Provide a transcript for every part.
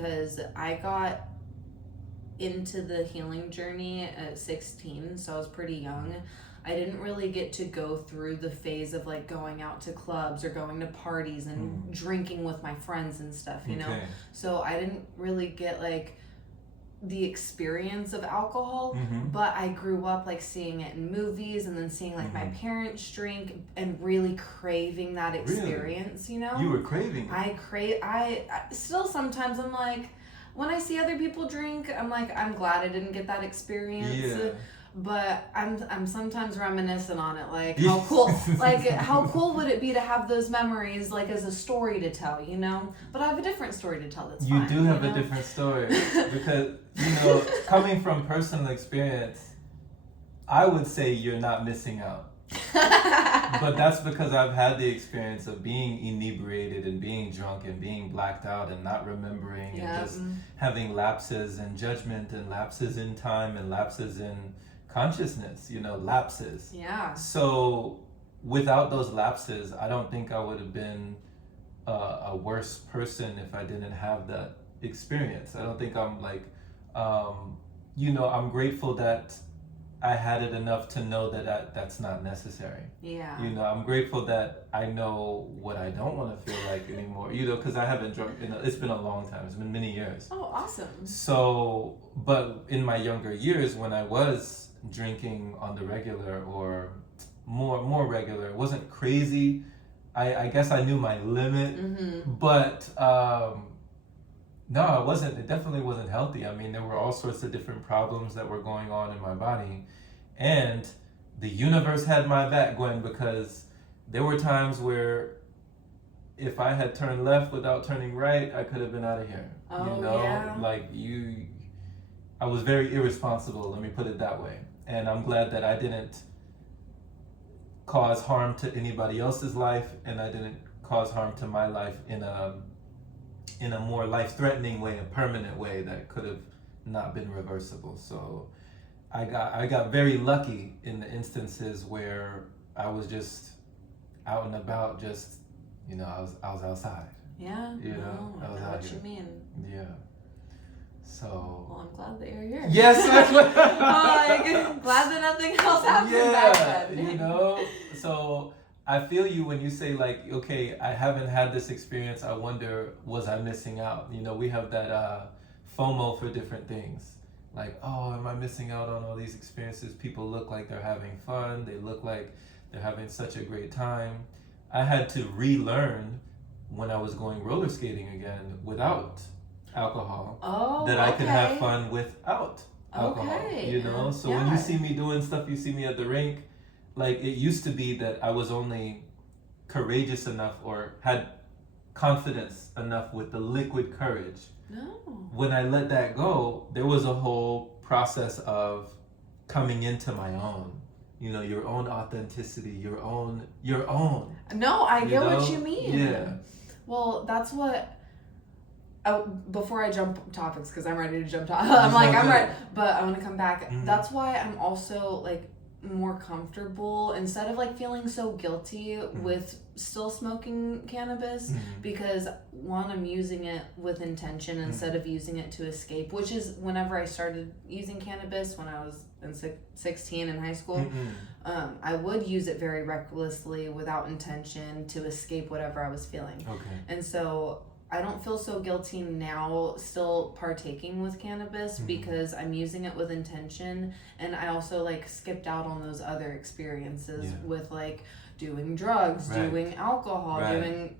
because I got into the healing journey at 16, so I was pretty young. I didn't really get to go through the phase of like going out to clubs or going to parties and drinking with my friends and stuff, you know? So I didn't really get like the experience of alcohol, but I grew up like seeing it in movies and then seeing like my parents drink and really craving that experience, you know? You were craving it. I still sometimes I'm like, when I see other people drink, I'm like, I'm glad I didn't get that experience. Yeah. But I'm sometimes reminiscent on it, like how cool, like how cool would it be to have those memories, like as a story to tell, you know? But I have a different story to tell. That's you fine, do have you a know? different story because you know, coming from personal experience, I would say you're not missing out. But that's because I've had the experience of being inebriated and being drunk and being blacked out and not remembering and just having lapses in judgment and lapses in time and lapses in consciousness, you know, lapses. Yeah. So without those lapses, I don't think I would have been a worse person if I didn't have that experience. I don't think I'm like, you know, I'm grateful that I had it enough to know that that's not necessary. Yeah. You know, I'm grateful that I know what I don't want to feel like anymore, you know, because I haven't drunk, you know, it's been a long time. It's been many years. Oh, awesome. So, but in my younger years when I was drinking on the regular or more regular, it wasn't crazy. I guess I knew my limit, but no, it definitely wasn't healthy. I mean, there were all sorts of different problems that were going on in my body, and the universe had my back, Gwen, because there were times where if I had turned left without turning right, I could have been out of here. Oh, you know, yeah. like I was very irresponsible, let me put it that way. And I'm glad that I didn't cause harm to anybody else's life, and I didn't cause harm to my life in a more life-threatening way, a permanent way that could have not been reversible. So I got very lucky in the instances where I was just out and about, just, you know, I was outside. Yeah. You know, I I was know out what here. you mean. Yeah. So. Well, I'm glad that you're here. Yes. Like, glad that nothing else happened back then. You know. So I feel you when you say like, okay, I haven't had this experience. I wonder, was I missing out? You know, we have that FOMO for different things. Like, oh, am I missing out on all these experiences? People look like they're having fun. They look like they're having such a great time. I had to relearn when I was going roller skating again without alcohol, that I could have fun without alcohol. You know, so when you see me doing stuff, you see me at the rink. Like, it used to be that I was only courageous enough or had confidence enough with the liquid courage. No. When I let that go, there was a whole process of coming into my own. You know, your own authenticity, your own. No, I get what you mean. Yeah. Well, that's what. Oh, before I jump topics, because I'm ready to jump topics. I'm ready, but I want to come back. That's why I'm also like more comfortable instead of like feeling so guilty with still smoking cannabis, because one, I'm using it with intention instead of using it to escape, which is whenever I started using cannabis when I was in 16 in high school. I would use it very recklessly without intention to escape whatever I was feeling. And so I don't feel so guilty now still partaking with cannabis because I'm using it with intention, and I also like skipped out on those other experiences with like doing drugs, doing alcohol,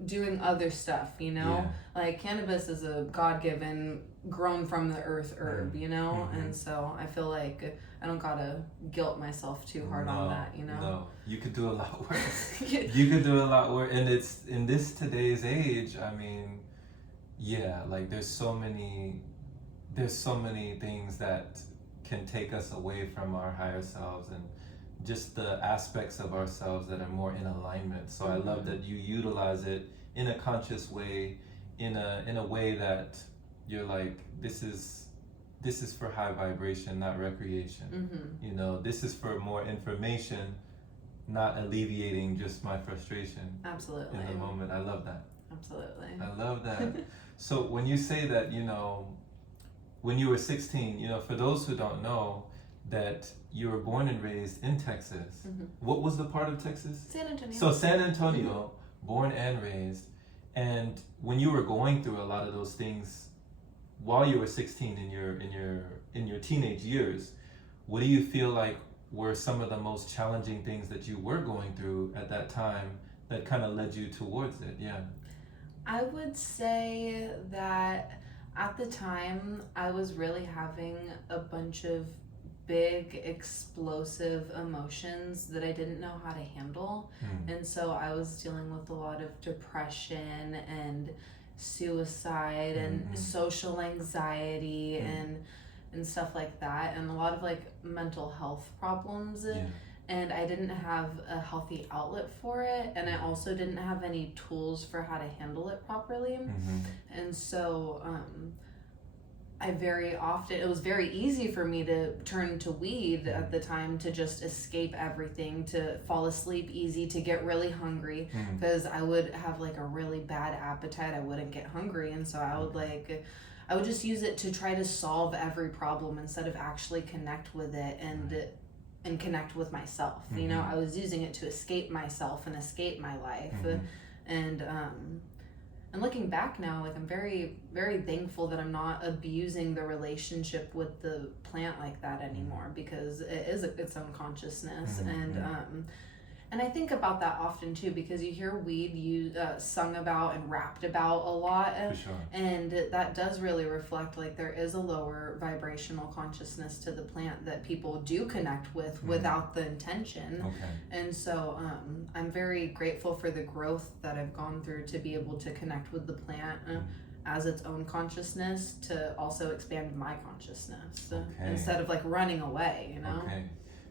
doing other stuff, you know? Like cannabis is a God-given, grown from the earth herb, you know? And so I feel like I don't gotta guilt myself too hard on that, you know? No, you could do a lot worse. You could do a lot worse, and it's in this today's age, I mean, yeah, like there's so many things that can take us away from our higher selves and just the aspects of ourselves that are more in alignment. So I love that you utilize it in a conscious way, in a way that you're like, this is for high vibration, not recreation. You know, this is for more information, not alleviating just my frustration. Absolutely. In the moment. I love that. Absolutely. I love that. So when you say that, you know, when you were 16, you know, for those who don't know, that you were born and raised in Texas. Mm-hmm. What was the part of Texas? San Antonio. So San Antonio, born and raised. And when you were going through a lot of those things while you were 16 in your teenage years, what do you feel like were some of the most challenging things that you were going through at that time that kind of led you towards it? Yeah. I would say that at the time I was really having a bunch of big explosive emotions that I didn't know how to handle. And so I was dealing with a lot of depression and suicide and social anxiety and stuff like that, and a lot of like mental health problems. And I didn't have a healthy outlet for it, and I also didn't have any tools for how to handle it properly. And so it was very easy for me to turn to weed at the time, to just escape everything, to fall asleep easy, to get really hungry, because I would have like a really bad appetite. I wouldn't get hungry, and so I would just use it to try to solve every problem instead of actually connect with it and connect with myself. You know, I was using it to escape myself and escape my life. And looking back now, like I'm very, very thankful that I'm not abusing the relationship with the plant like that anymore, because it is its own consciousness. And I think about that often too, because you hear weed sung about and rapped about a lot. For sure. And that does really reflect like there is a lower vibrational consciousness to the plant that people do connect with without the intention. And so I'm very grateful for the growth that I've gone through to be able to connect with the plant as its own consciousness, to also expand my consciousness instead of like running away, you know?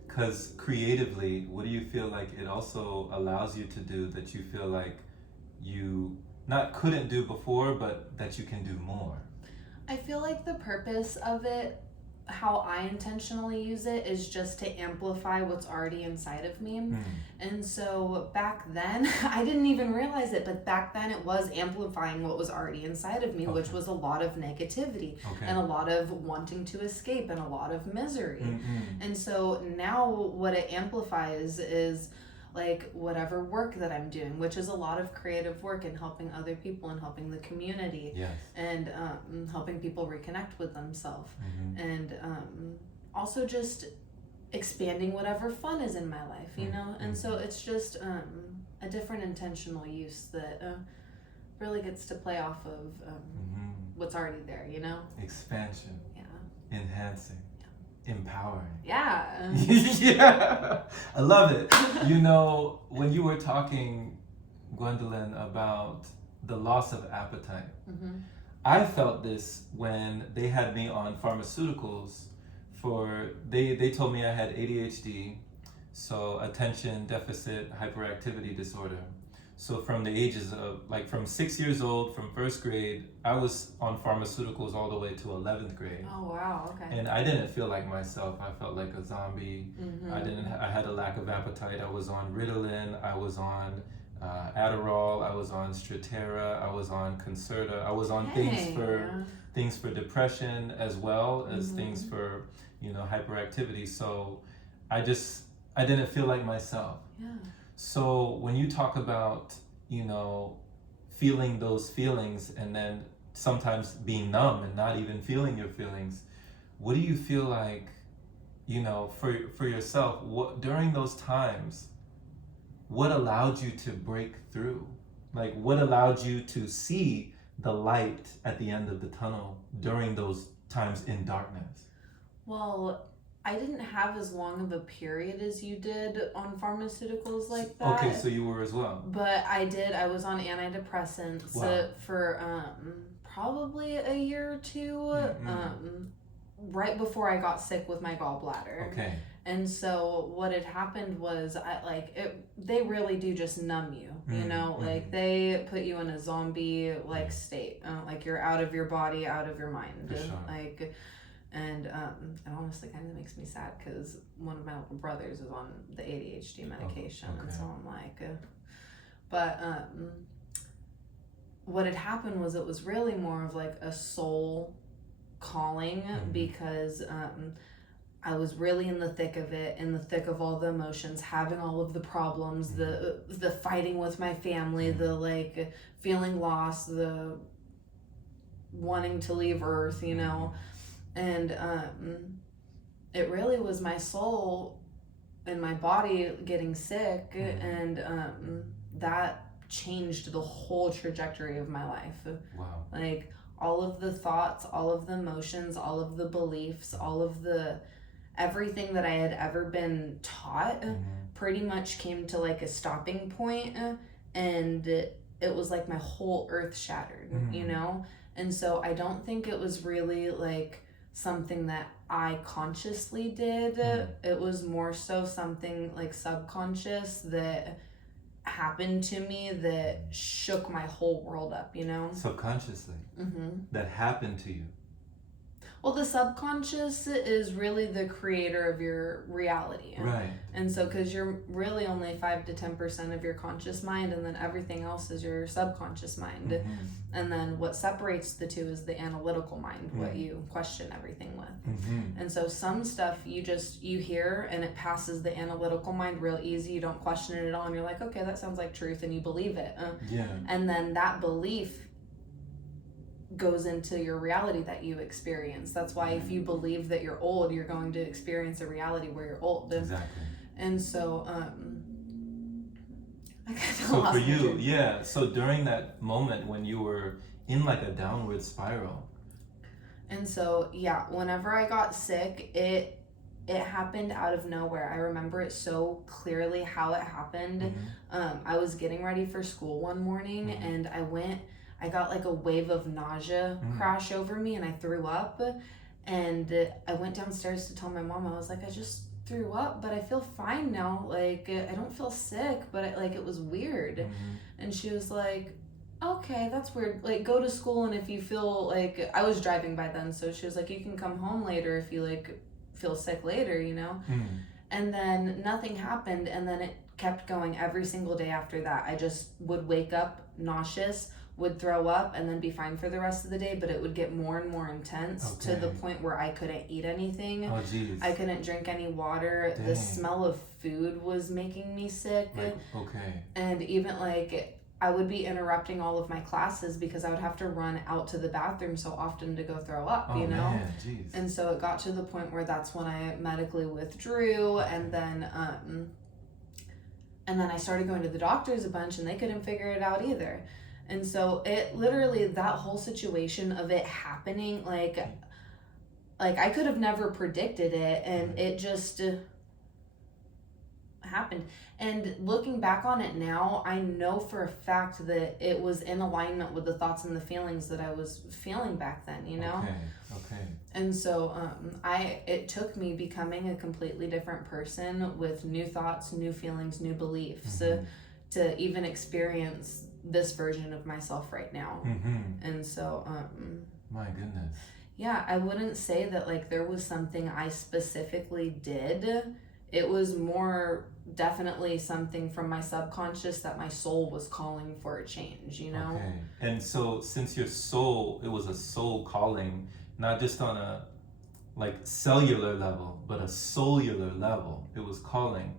Because creatively, what do you feel like it also allows you to do that you feel like you not couldn't do before, but that you can do more? I feel like the purpose of it, how I intentionally use it, is just to amplify what's already inside of me. And so back then, I didn't even realize it, but back then it was amplifying what was already inside of me, which was a lot of negativity and a lot of wanting to escape and a lot of misery. And so now what it amplifies is like whatever work that I'm doing, which is a lot of creative work and helping other people and helping the community and helping people reconnect with themselves, and also just expanding whatever fun is in my life, you know. And so it's just a different intentional use that really gets to play off of what's already there, you know. Expansion, enhancing, empowering. Yeah. Yeah, I love it. You know, when you were talking, Gwendolyn, about the loss of appetite, I felt this when they had me on pharmaceuticals they told me I had ADHD, so attention deficit hyperactivity disorder. So from the ages of, like from 6 years old, from first grade, I was on pharmaceuticals all the way to 11th grade. Oh, wow, okay. And I didn't feel like myself. I felt like a zombie. I had a lack of appetite. I was on Ritalin, I was on Adderall, I was on Strattera, I was on Concerta. I was on things for depression as well as things for, you know, hyperactivity. So I didn't feel like myself. So when you talk about, you know, feeling those feelings and then sometimes being numb and not even feeling your feelings, what do you feel like, you know, for yourself, what during those times, what allowed you to break through? Like what allowed you to see the light at the end of the tunnel during those times in darkness? Well, I didn't have as long of a period as you did on pharmaceuticals like that. Okay, so you were as well. But I was on antidepressants for probably a year or two, right before I got sick with my gallbladder. Okay. And so what had happened was they really do just numb you, you know, like they put you in a zombie like state, like you're out of your body, out of your mind. For sure. Like, and it honestly kind of makes me sad because one of my little brothers is on the ADHD medication, and so I'm like, but what had happened was it was really more of like a soul calling, because I was really in the thick of it, in the thick of all the emotions, having all of the problems, the fighting with my family, the like feeling lost, the wanting to leave Earth, you know, and it really was my soul and my body getting sick, and that changed the whole trajectory of my life. Wow. Like all of the thoughts, all of the emotions, all of the beliefs, all of the everything that I had ever been taught pretty much came to like a stopping point, and it was like my whole earth shattered, you know? And so I don't think it was really like something that I consciously did. It was more so something like subconscious that happened to me that shook my whole world up, you know? Subconsciously. That happened to you. Well, the subconscious is really the creator of your reality. Right. And so, because you're really only 5 to 10% of your conscious mind, and then everything else is your subconscious mind. And then what separates the two is the analytical mind, what you question everything with. And so some stuff you hear and it passes the analytical mind real easy. You don't question it at all. And you're like, okay, that sounds like truth. And you believe it. And then that belief goes into your reality that you experience. That's why if you believe that you're old, you're going to experience a reality where you're old. Exactly. And so I kind of so lost for my you, train. yeah, so during that moment when you were in like a downward spiral. And so yeah, whenever I got sick, it happened out of nowhere. I remember it so clearly how it happened. I was getting ready for school one morning, and I got like a wave of nausea crash over me, and I threw up. And I went downstairs to tell my mom. I was like, I just threw up, but I feel fine now. Like, I don't feel sick, but it was weird. And she was like, okay, that's weird. Like, go to school, and if you feel like, I was driving by then, so she was like, you can come home later if you like feel sick later, you know? And then nothing happened, and then it kept going every single day after that. I just would wake up nauseous, would throw up, and then be fine for the rest of the day, but it would get more and more intense to the point where I couldn't eat anything. Oh, geez. I couldn't drink any water. Dang. The smell of food was making me sick. Like, okay. And even like I would be interrupting all of my classes because I would have to run out to the bathroom so often to go throw up, you know? Man, geez. And so it got to the point where that's when I medically withdrew, and then I started going to the doctors a bunch, and they couldn't figure it out either. And so it literally, that whole situation of it happening, like I could have never predicted it, and it just happened. And looking back on it now, I know for a fact that it was in alignment with the thoughts and the feelings that I was feeling back then, you know? Okay. And so it took me becoming a completely different person with new thoughts, new feelings, new beliefs to even experience this version of myself right now. And so my goodness. Yeah, I wouldn't say that like there was something I specifically did. It was more definitely something from my subconscious that my soul was calling for a change, you know? Okay. And so since your soul, it was a soul calling, not just on a like cellular level, but a cellular level, it was calling.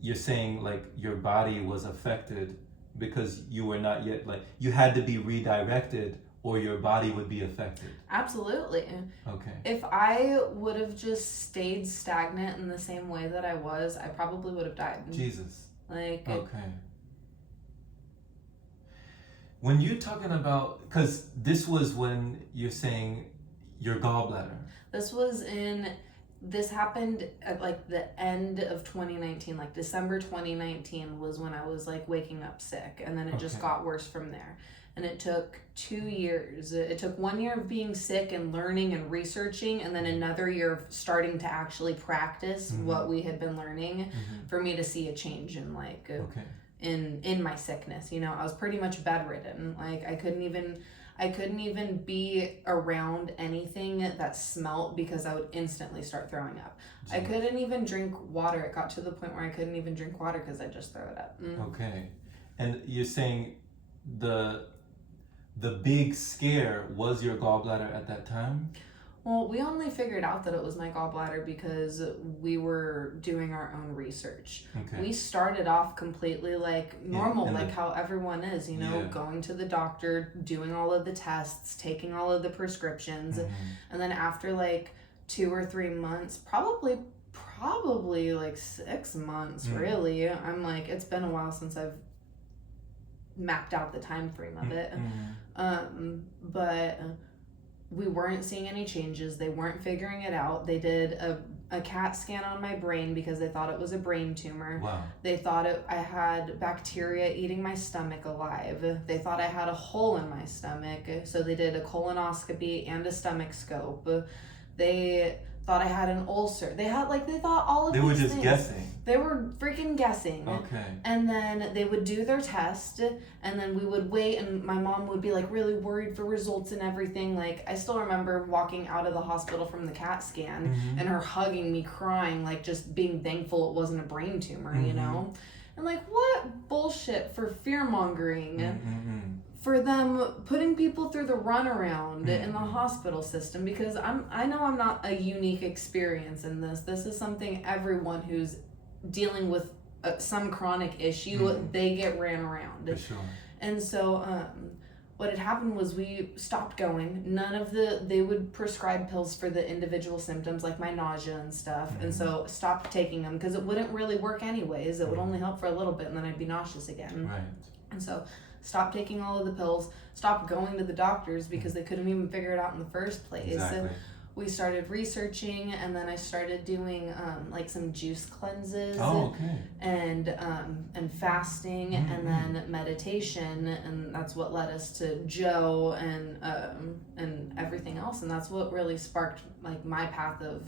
You're saying like your body was affected because you were not yet, like, you had to be redirected or your body would be affected. Absolutely. Okay. If I would have just stayed stagnant in the same way that I was, I probably would have died. Jesus. Like. Okay. When you're talking about, because this was when you're saying your gallbladder. This happened at like the end of 2019, like December 2019 was when I was like waking up sick, and then it just got worse from there. And it took 2 years. It took 1 year of being sick and learning and researching, and then another year of starting to actually practice what we had been learning for me to see a change in like in my sickness. You know, I was pretty much bedridden. Like I couldn't even be around anything that smelt because I would instantly start throwing up. Jeez. I couldn't even drink water. It got to the point where I couldn't even drink water because I just throw it up. Okay. And you're saying the big scare was your gallbladder at that time? Well, we only figured out that it was my gallbladder because we were doing our own research. Okay. We started off completely like normal, like how everyone is, you know, going to the doctor, doing all of the tests, taking all of the prescriptions. And then after like 2 or 3 months, probably like 6 months, really, I'm like, it's been a while since I've mapped out the time frame of it. But we weren't seeing any changes. They weren't figuring it out. They did a CAT scan on my brain because they thought it was a brain tumor. Wow. They thought I had bacteria eating my stomach alive. They thought I had a hole in my stomach. So they did a colonoscopy and a stomach scope. They thought I had an ulcer. They thought all of these things. They were just guessing. They were freaking guessing. Okay. And then they would do their test, and then we would wait, and my mom would be like really worried for results and everything. Like, I still remember walking out of the hospital from the CAT scan and her hugging me, crying, like just being thankful it wasn't a brain tumor, you know? And like, what bullshit for fear mongering. For them putting people through the runaround in the hospital system, because I know I'm not a unique experience in this. This is something everyone who's dealing with some chronic issue, they get ran around. For sure. And so what had happened was we stopped going. They would prescribe pills for the individual symptoms like my nausea and stuff. And so stopped taking them because it wouldn't really work anyways. It would only help for a little bit and then I'd be nauseous again. Right. And so stopped taking all of the pills, stopped going to the doctors because they couldn't even figure it out in the first place. Exactly. We started researching, and then I started doing like some juice cleanses and fasting and then meditation, and that's what led us to Joe and everything else, and that's what really sparked like my path of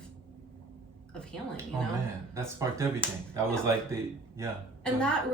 healing, you know? Man, that sparked everything. That was like and that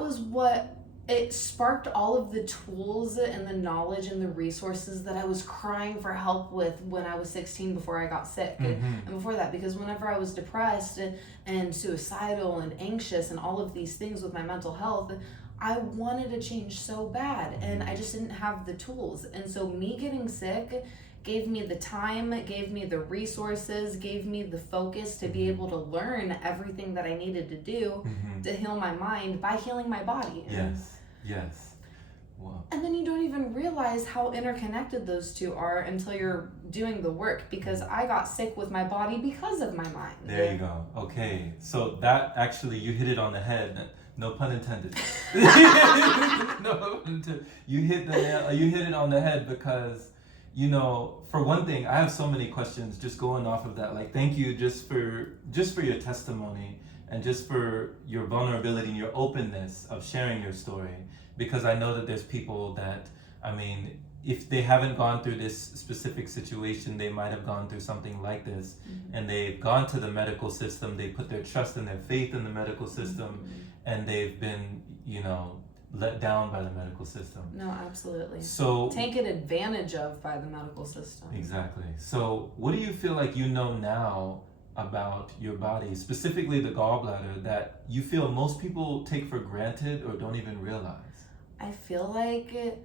was what it sparked all of the tools and the knowledge and the resources that I was crying for help with when I was 16 before I got sick and before that, because whenever I was depressed and suicidal and anxious and all of these things with my mental health, I wanted to change so bad and I just didn't have the tools. And so me getting sick gave me the time, gave me the resources, gave me the focus to be able to learn everything that I needed to do to heal my mind by healing my body. Yes. Wow. And then you don't even realize how interconnected those two are until you're doing the work, because I got sick with my body because of my mind. There you go. Okay. So that actually, you hit it on the head. No pun intended. No pun intended. You hit it on the head because, you know, for one thing, I have so many questions just going off of that. Like, thank you just for your testimony and just for your vulnerability and your openness of sharing your story. Because I know that there's people that, I mean, if they haven't gone through this specific situation, they might have gone through something like this, and they've gone to the medical system, they put their trust and their faith in the medical system, and they've been, you know, let down by the medical system. No, absolutely. So taken advantage of by the medical system. Exactly. So what do you feel like you know now about your body, specifically the gallbladder, that you feel most people take for granted or don't even realize? I feel like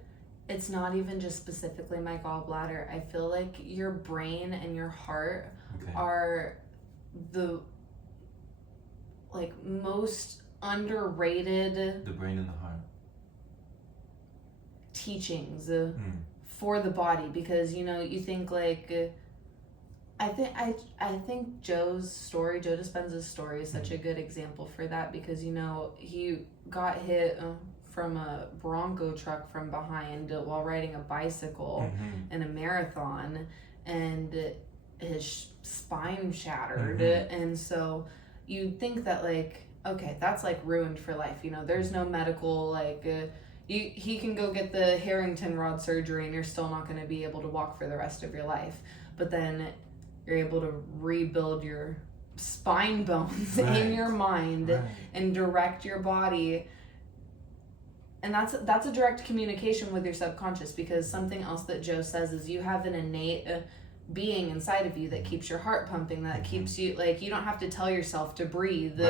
it's not even just specifically my gallbladder. I feel like your brain and your heart are the most underrated. The brain and the heart. Teachings for the body, because you know, you think like I think Joe Dispenza's story is such a good example for that, because you know, he got hit from a Bronco truck from behind while riding a bicycle in a marathon, and his spine shattered, and so you'd think that like, okay, that's like ruined for life, you know, there's no medical he can go get the Harrington rod surgery and you're still not going to be able to walk for the rest of your life. But then you're able to rebuild your spine bones in your mind and direct your body. And that's a direct communication with your subconscious, because something else that Joe says is you have an innate being inside of you that keeps your heart pumping, that keeps you, like, you don't have to tell yourself to breathe.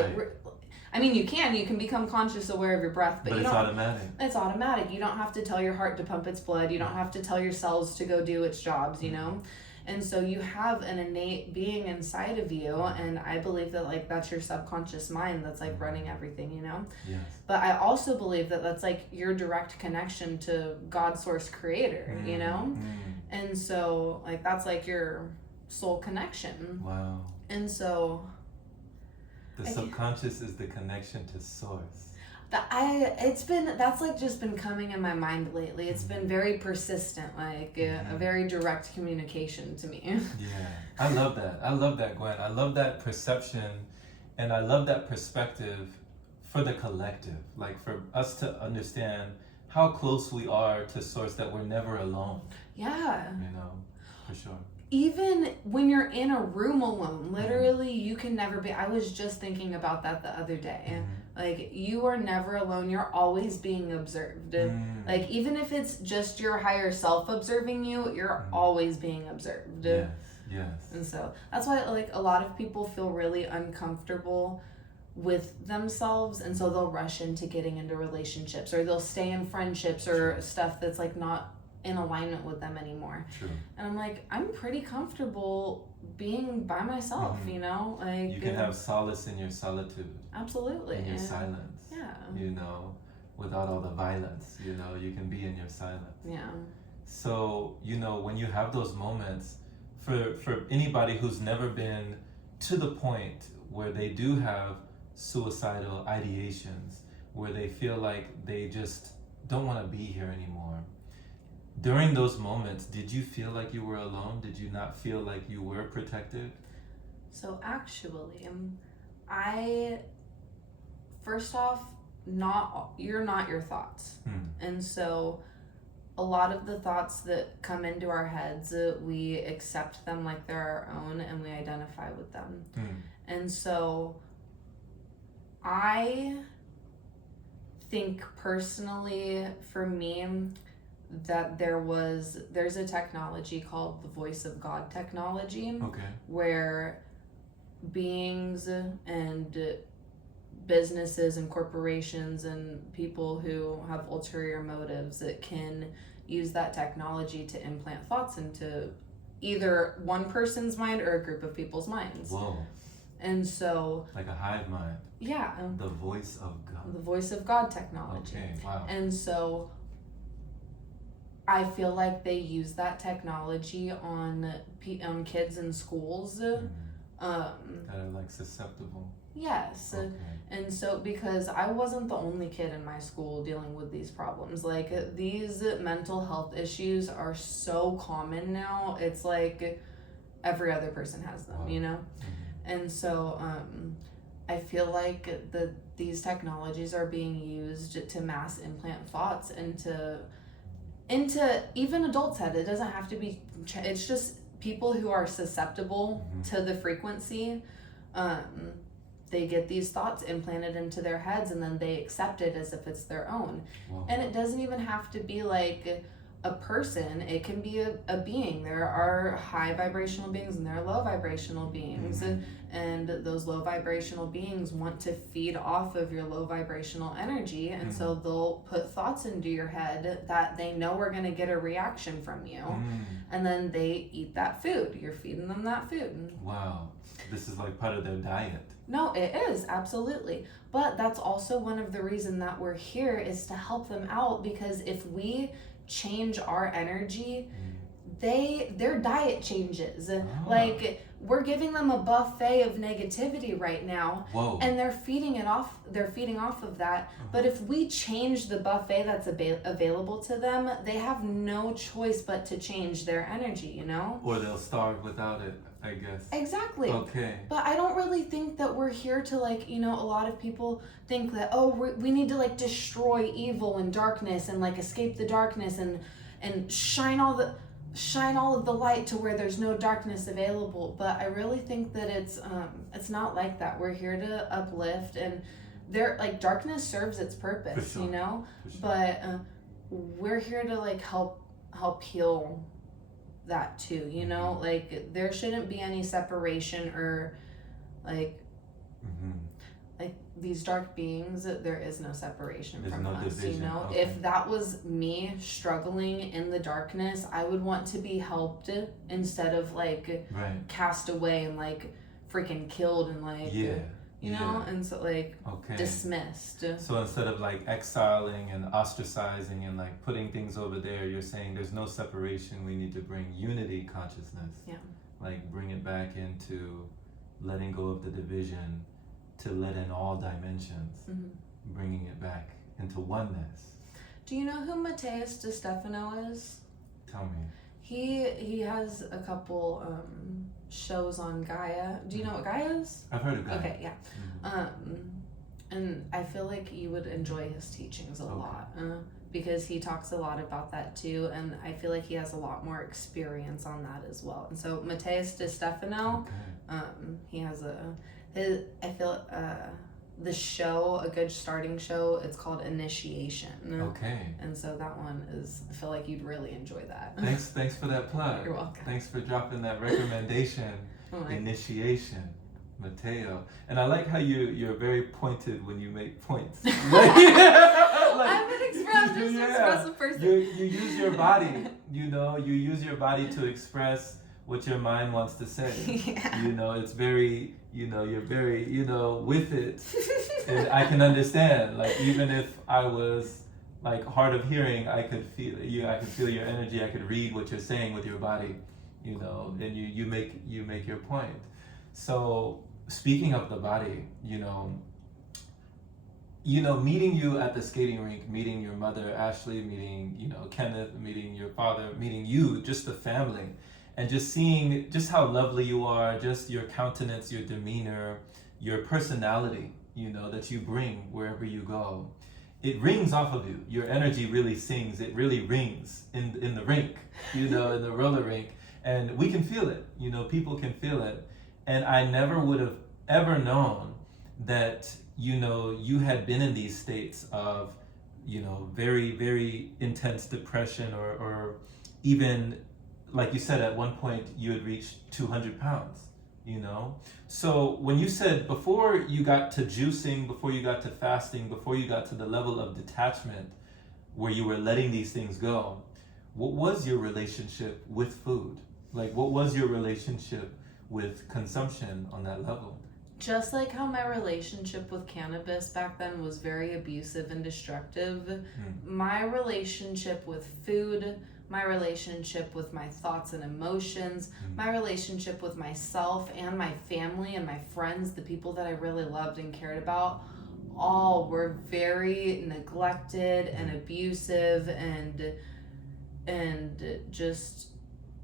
I mean, you can become conscious aware of your breath, but it's automatic. It's automatic. You don't have to tell your heart to pump its blood. You don't have to tell your cells to go do its jobs, you know? And so you have an innate being inside of you, and I believe that like that's your subconscious mind that's like running everything, you know? Yes. But I also believe that that's like your direct connection to God, source, creator, you know? And so like that's like your soul connection. Wow. And so the subconscious is the connection to source. That's like just been coming in my mind lately. It's been very persistent, like a very direct communication to me. Yeah, I love that, Gwen. I love that perception, and I love that perspective for the collective, like for us to understand how close we are to source, that we're never alone. Yeah. You know, for sure. Even when you're in a room alone, literally you can never be. I was just thinking about that the other day. Like, you are never alone. You're always being observed. Like, even if it's just your higher self observing you, you're always being observed. Yes, yes. And so that's why like a lot of people feel really uncomfortable with themselves, and so they'll rush into getting into relationships, or they'll stay in friendships or stuff that's like not in alignment with them anymore. True. And I'm like, I'm pretty comfortable being by myself, you know? Like, you can have solace in your solitude. Absolutely. In your silence. Yeah. You know, without all the violence, you know, you can be in your silence. Yeah. So, you know, when you have those moments, for anybody who's never been to the point where they do have suicidal ideations, where they feel like they just don't want to be here anymore, during those moments, did you feel like you were alone? Did you not feel like you were protected? So actually, first off, you're not your thoughts. And so a lot of the thoughts that come into our heads, we accept them like they're our own, and we identify with them. And so I think personally, for me, that there's a technology called the voice of God technology, where beings and businesses and corporations and people who have ulterior motives that can use that technology to implant thoughts into either one person's mind or a group of people's minds. Whoa. And so, like a hive mind. Yeah. The voice of God. The voice of God technology. Okay, wow. And so I feel like they use that technology on kids in schools. That are like susceptible. Yes. Okay. And so, because I wasn't the only kid in my school dealing with these problems, like these mental health issues are so common now. It's like every other person has them, you know? And so I feel like these technologies are being used to mass implant thoughts into even adults' head. It doesn't have to be, it's just people who are susceptible to the frequency. They get these thoughts implanted into their heads, and then they accept it as if it's their own. Whoa. And it doesn't even have to be like a person. It can be a being. There are high vibrational beings and there are low vibrational beings, and those low vibrational beings want to feed off of your low vibrational energy, and so they'll put thoughts into your head that they know are going to get a reaction from you, and then they eat that food. You're feeding them that food. Wow. This is like part of their diet. No, it is, absolutely. But that's also one of the reasons that we're here, is to help them out, because if we change our energy, their diet changes. Like, we're giving them a buffet of negativity right now. Whoa. And they're feeding off of that. But if we change the buffet that's available to them, they have no choice but to change their energy, you know? Or they'll starve without it, I guess. Exactly. Okay. But I don't really think that we're here to, like, you know, a lot of people think that, oh, we need to, like, destroy evil and darkness and, like, escape the darkness and shine all of the light to where there's no darkness available. But I really think that it's not like that. We're here to uplift, and darkness serves its purpose, you know? Sure. But we're here to, like, help heal that too, you know? Like, there shouldn't be any separation or, like, like these dark beings, there is no separation There's from no us, division. you know? Okay. If that was me struggling in the darkness, I would want to be helped instead of like Right. cast away and like freaking killed and like, Yeah. you know? And so like Okay. dismissed. So instead of like exiling and ostracizing and like putting things over there, you're saying there's no separation. We need to bring unity consciousness. Yeah. Like bring it back into letting go of the division to let in all dimensions, Mm-hmm. bringing it back into oneness. Do you know who Mateus De Stefano is? Tell me. He has a couple shows on Gaia. Do you know what Gaia is? I've heard of Gaia. Okay, yeah. Mm-hmm. And I feel like you would enjoy his teachings a lot because he talks a lot about that too, and I feel like he has a lot more experience on that as well. And so Mateus De Stefano, he has the show, a good starting show, it's called Initiation. Okay. And so that one is, I feel like you'd really enjoy that. Thanks for that plug. You're welcome. Thanks for dropping that recommendation. Initiation, Mateo. And I like how you're very pointed when you make points. I'm an expressive person. You use your body, you use your body to express what your mind wants to say. Yeah. It's very, you're very, with it. And I can understand, like, even if I was like hard of hearing, I could feel you, I could feel your energy, I could read what you're saying with your body, and you make your point. So speaking of the body, meeting you at the skating rink, meeting your mother Ashley, meeting Kenneth, meeting your father, meeting you, just the family, and just seeing just how lovely you are, just your countenance, your demeanor, your personality, that you bring wherever you go. It rings off of you. Your energy really sings. It really rings in the rink, in the roller rink, and we can feel it. People can feel it, and I never would have ever known that you had been in these states of very, very intense depression, or even, like you said, at one point you had reached 200 pounds, So when you said before you got to juicing, before you got to fasting, before you got to the level of detachment where you were letting these things go, what was your relationship with food? Like, what was your relationship with consumption on that level? Just like how my relationship with cannabis back then was very abusive and destructive, my relationship with food, my relationship with my thoughts and emotions, my relationship with myself and my family and my friends, the people that I really loved and cared about, all were very neglected and abusive and just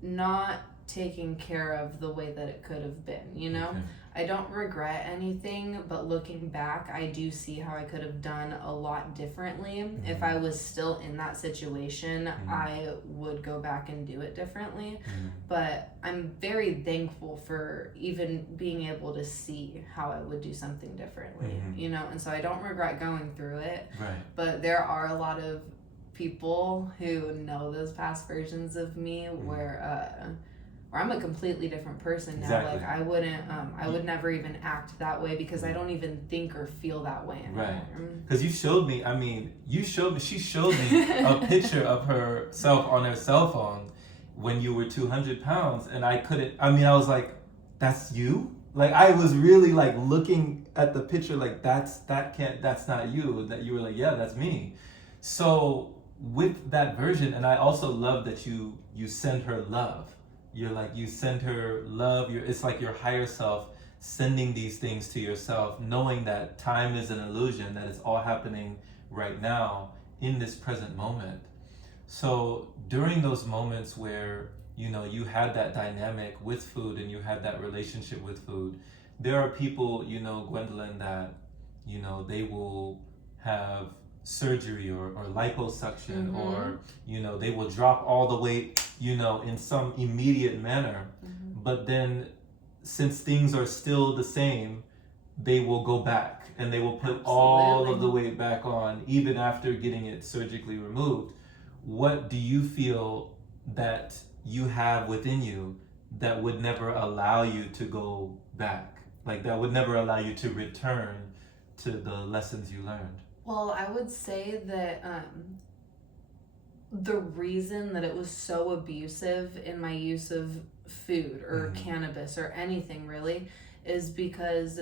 not taken care of the way that it could have been, Okay. I don't regret anything, but looking back, I do see how I could have done a lot differently. If I was still in that situation, I would go back and do it differently. But I'm very thankful for even being able to see how I would do something differently, and so I don't regret going through it. Right. But there are a lot of people who know those past versions of me where I'm a completely different person now. Exactly. Like I would never even act that way because I don't even think or feel that way anymore. Right. Because she showed me a picture of herself on her cell phone when you were 200 pounds, and I was like, that's you? Like, I was really like looking at the picture like that's not you. That you were like, yeah, that's me. So with that version, and I also love that you send her love. You send her love. It's like your higher self sending these things to yourself, knowing that time is an illusion, that it's all happening right now in this present moment. So during those moments where you had that dynamic with food and you had that relationship with food, there are people, Gwendolyn, that they will have surgery or liposuction, or they will drop all the weight in some immediate manner, but then since things are still the same, they will go back and they will put all of the weight back on even after getting it surgically removed. What do you feel that you have within you that would never allow you to go back, like that would never allow you to return to the lessons you learned? Well, I would say that the reason that it was so abusive in my use of food or cannabis or anything really is because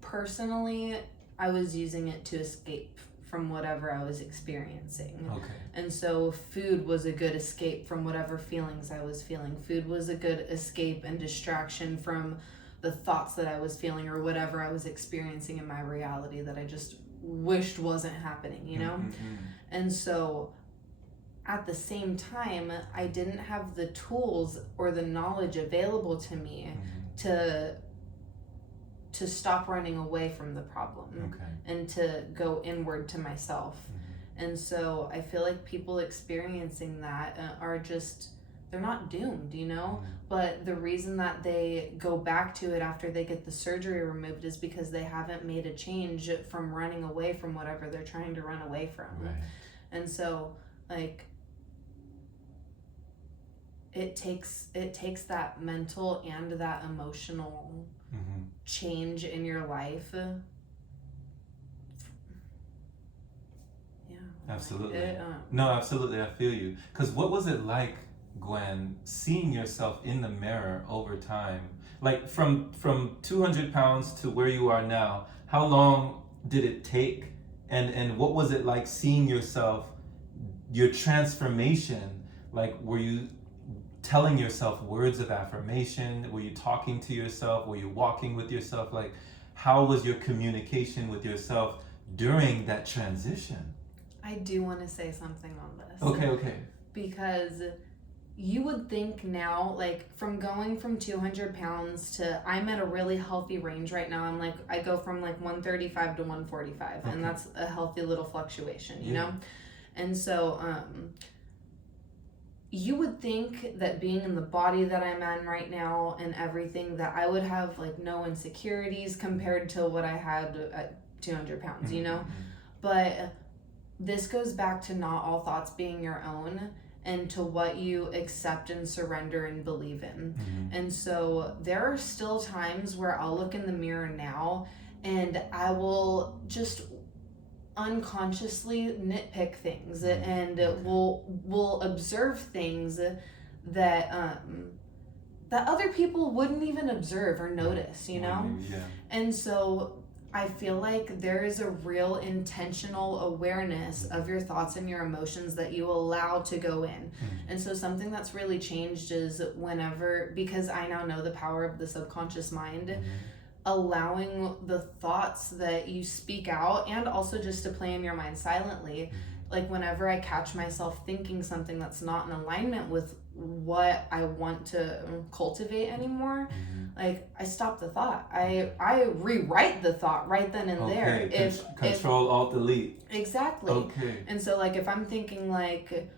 personally I was using it to escape from whatever I was experiencing. Okay. And so food was a good escape from whatever feelings I was feeling. Food was a good escape and distraction from the thoughts that I was feeling or whatever I was experiencing in my reality that I just wished wasn't happening, you know? And so at the same time, I didn't have the tools or the knowledge available to me to stop running away from the problem and to go inward to myself. And so I feel like people experiencing that are just, they're not doomed, you know? But the reason that they go back to it after they get the surgery removed is because they haven't made a change from running away from whatever they're trying to run away from. And so, like, it takes that mental and that emotional change in your life. Absolutely. No, absolutely. I feel you. Because what was it like, Gwen, seeing yourself in the mirror over time? Like from 200 pounds to where you are now, how long did it take? And what was it like seeing yourself, your transformation? Like, were you telling yourself words of affirmation? Were you talking to yourself? Were you walking with yourself? Like, how was your communication with yourself during that transition? I do want to say something on this. Okay. Because you would think now, like, from going from 200 pounds to, I'm at a really healthy range right now. I'm like, I go from like 135 to 145, and that's a healthy little fluctuation, you know? And so, you would think that being in the body that I'm in right now and everything, that I would have like no insecurities compared to what I had at 200 pounds, you know? But this goes back to not all thoughts being your own and to what you accept and surrender and believe in. And so there are still times where I'll look in the mirror now and I will just unconsciously nitpick things and will observe things that other people wouldn't even observe or notice, you know? And so I feel like there is a real intentional awareness of your thoughts and your emotions that you allow to go in. And so something that's really changed is whenever, because I now know the power of the subconscious mind, allowing the thoughts that you speak out and also just to play in your mind silently. Like whenever I catch myself thinking something that's not in alignment with what I want to cultivate anymore, like I stop the thought. I rewrite the thought right then and there. Control Alt Delete. Exactly. And so like if I'm thinking like,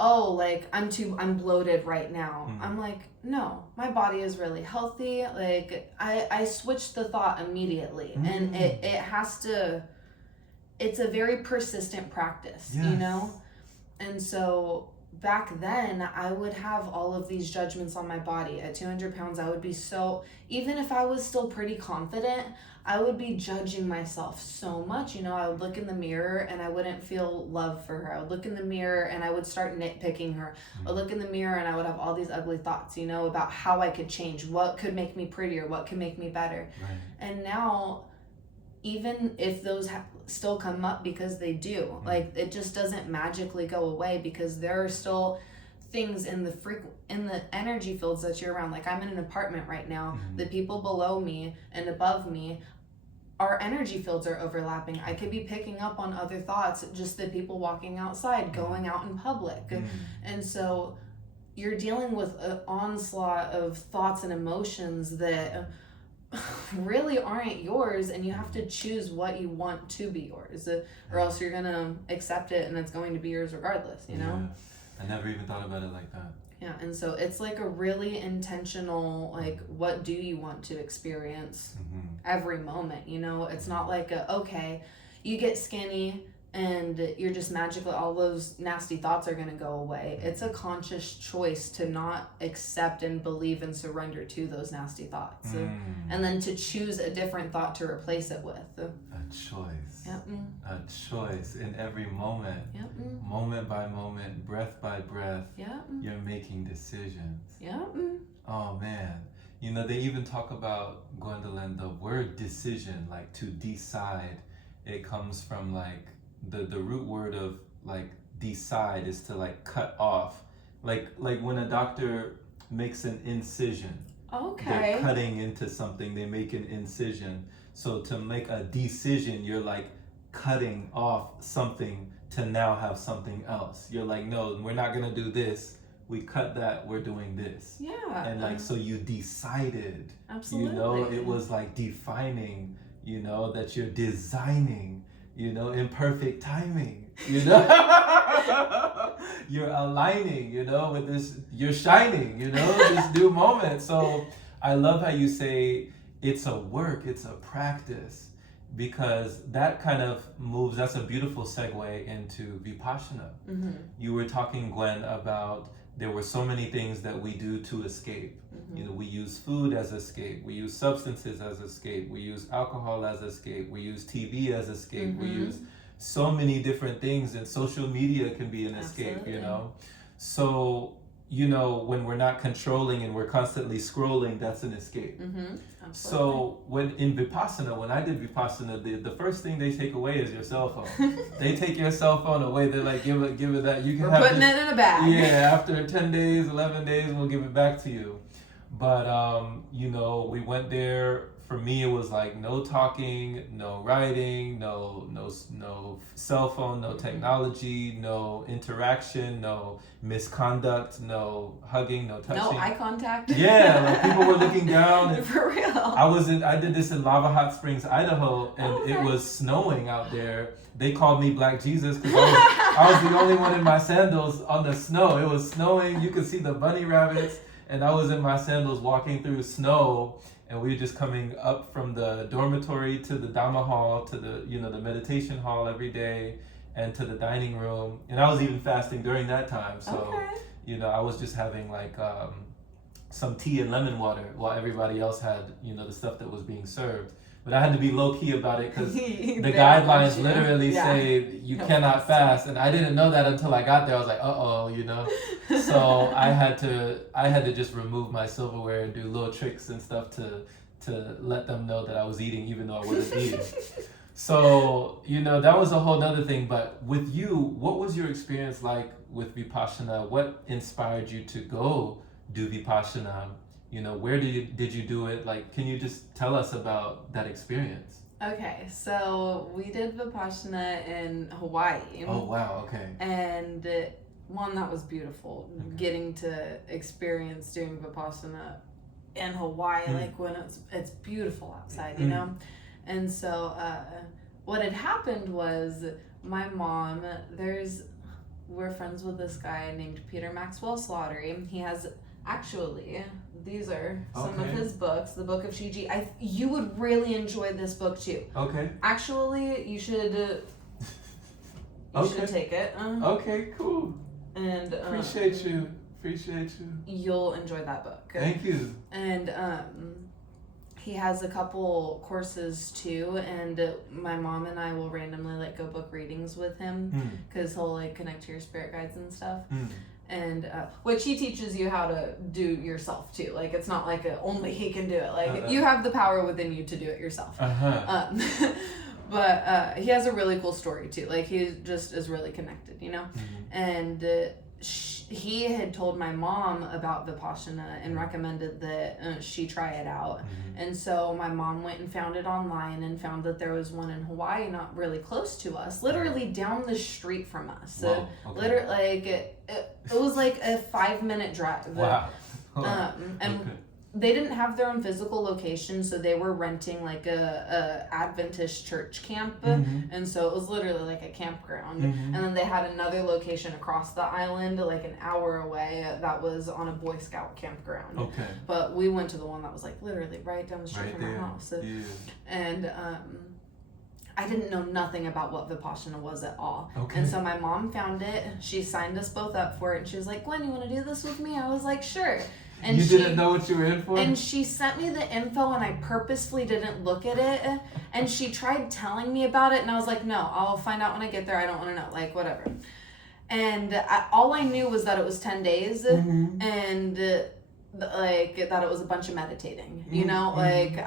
oh, like I'm bloated right now. I'm like, no, my body is really healthy. Like I switched the thought immediately, and it has to. It's a very persistent practice, you know? And so back then I would have all of these judgments on my body. At 200 pounds, I would be so, even if I was still pretty confident, I would be judging myself so much. You know, I would look in the mirror and I wouldn't feel love for her. I would look in the mirror and I would start nitpicking her. I would look in the mirror and I would have all these ugly thoughts, you know, about how I could change, what could make me prettier, what could make me better. And now, even if those still come up, because they do, like it just doesn't magically go away, because there are still things in the energy fields that you're around. Like I'm in an apartment right now, the people below me and above me, our energy fields are overlapping. I could be picking up on other thoughts, just the people walking outside, going out in public. And so you're dealing with an onslaught of thoughts and emotions that really aren't yours, and you have to choose what you want to be yours, or else you're gonna accept it and it's going to be yours regardless, you know? I never even thought about it like that. And so it's like a really intentional, like, what do you want to experience every moment, you know? It's not like okay, you get skinny, and you're just magically, all those nasty thoughts are going to go away. It's a conscious choice to not accept and believe and surrender to those nasty thoughts. And then to choose a different thought to replace it with. A choice. Yep. A choice in every moment. Yep. Moment by moment, breath by breath. Yep. You're making decisions. Yep. Oh man. You know, they even talk about, Gwendolyn, the word decision, like to decide. It comes from like the root word of like decide is to like cut off. Like when a doctor makes an incision. Okay. They're cutting into something, they make an incision. So to make a decision, you're like cutting off something to now have something else. You're like, no, we're not gonna do this. We cut that, we're doing this. Yeah. And like, so you decided. Absolutely. You know, it was like defining, you know, that you're designing, you know, in perfect timing, you know. You're aligning, you know, with this, you're shining, you know, this new moment. So I love how you say it's a work, it's a practice, because that kind of moves, that's a beautiful segue into Vipassana. Mm-hmm. You were talking, Gwen, about there were so many things that we do to escape. Mm-hmm. You know, we use food as escape, we use substances as escape, we use alcohol as escape, we use TV as escape, Mm-hmm. we use so many different things, and social media can be an escape, Absolutely. you know. So, you know, when we're not controlling and we're constantly scrolling, that's an escape. Mm-hmm. Absolutely. So when in Vipassana, when I did Vipassana, the first thing they take away is your cell phone. They take your cell phone away. They're like, give it that. You can We're have putting this. it in a bag. Yeah, after 10 days, 11 days, we'll give it back to you. But, you know, we went there. For me, it was like no talking, no writing, no cell phone, no technology, no interaction, no misconduct, no hugging, no touching. No eye contact. Yeah, like people were looking down. And For real. I did this in Lava Hot Springs, Idaho, and it was snowing out there. They called me Black Jesus because I was the only one in my sandals on the snow. It was snowing. You could see the bunny rabbits, and I was in my sandals walking through snow. And we were just coming up from the dormitory to the Dhamma hall, to the, you know, the meditation hall every day, and to the dining room. And I was even fasting during that time. So, you know, I was just having like some tea and lemon water while everybody else had, you know, the stuff that was being served. But I had to be low key about it because the guidelines literally say you cannot fast, and I didn't know that until I got there. I was like, you know. So I had to just remove my silverware and do little tricks and stuff to let them know that I was eating, even though I wasn't eating. So, you know, that was a whole nother thing. But with you, what was your experience like with Vipassana? What inspired you to go do Vipassana? You know, where did you do it? Like, can you just tell us about that experience? Okay, so we did Vipassana in Hawaii. Oh, wow, okay. And one, that was beautiful. Okay. Getting to experience doing Vipassana in Hawaii, like when it's beautiful outside, you know? And so what had happened was my mom, we're friends with this guy named Peter Maxwell Slattery. He has... Actually, these are some of his books. The Book of Shiji. You would really enjoy this book too. Okay. Actually, you should. Should take it. Okay, cool. And appreciate you. You'll enjoy that book. Thank you. And he has a couple courses too, and my mom and I will randomly like go book readings with him because he'll like connect to your spirit guides and stuff. And which he teaches you how to do yourself too. Like it's not like only he can do it. Like you have the power within you to do it yourself. But he has a really cool story too. Like he just is really connected, you know. And he had told my mom about Vipassana and recommended that she try it out. And so my mom went and found it online and found that there was one in Hawaii, not really close to us, literally down the street from us. Wow. Literally, like it was like a 5-minute drive. Wow. And they didn't have their own physical location, so they were renting like a Adventist church camp, and so it was literally like a campground. And then they had another location across the island, like an hour away, that was on a Boy Scout campground. Okay. But we went to the one that was like literally right down the street from our house. Yeah. And I didn't know nothing about what Vipassana was at all. Okay. And so my mom found it. She signed us both up for it. And she was like, Gwen, you want to do this with me? I was like, sure. And you didn't know what you were in for? And she sent me the info, and I purposefully didn't look at it. And she tried telling me about it, and I was like, no, I'll find out when I get there. I don't want to know. Like, whatever. And all I knew was that it was 10 days, and like that it was a bunch of meditating. You know, like